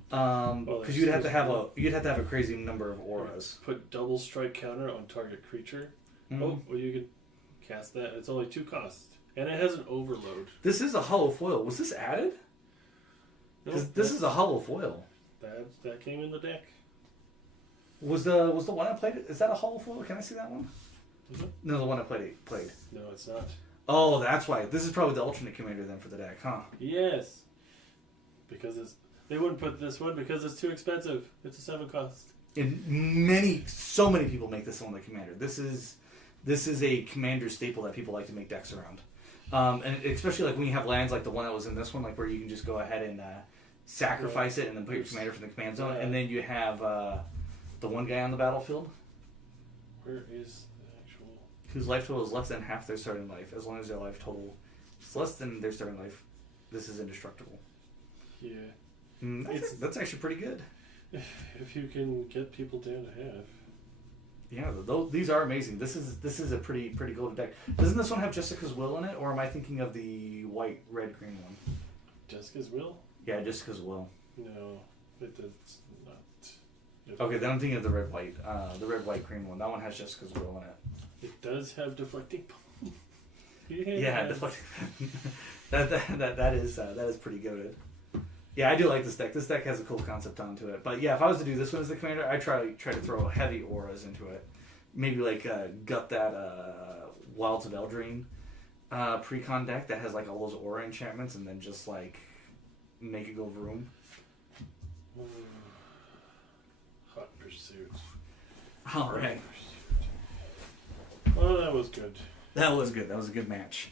because you'd have to have a crazy number of auras. Put double strike counter on target creature. Mm-hmm. Oh, well you could cast that. It's only 2 costs. And it has an overload. This is a hollow foil. Was this added? No, This is a hollow foil. That came in the deck. Was the one I played? Is that a hollow foil? Can I see that one? Is it? No, the one I played. No, it's not. Oh, that's why. This is probably the alternate commander then for the deck, huh? Yes. Because they wouldn't put this one because it's too expensive. It's a 7 cost. And so many people make this one the commander. This is a commander staple that people like to make decks around. And especially like when you have lands like the one that was in this one, like where you can just go ahead and sacrifice it and then put your commander from the command zone, and then you have the one guy on the battlefield. Where is the actual? Whose life total is less than half their starting life. As long as their life total is less than their starting life, this is indestructible. Yeah. That's actually pretty good. If you can get people down to half. Yeah, these are amazing. This is a pretty golden deck. Doesn't this one have Jessica's Will in it, or am I thinking of the white, red, green one? Jessica's Will? Yeah, Jessica's Will. No, it's not. Okay, then I'm thinking of the red, white, green one. That one has Jessica's Will in it. It does have deflecting. Yeah, deflect. that is pretty goated. Yeah, I do like this deck. This deck has a cool concept onto it. But yeah, if I was to do this one as the commander, I'd try to throw heavy auras into it. Maybe like gut that Wilds of Eldraine precon deck that has like all those aura enchantments, and then just like make it go vroom. Hot Pursuit. All right. Well, that was good. That was good. That was a good match.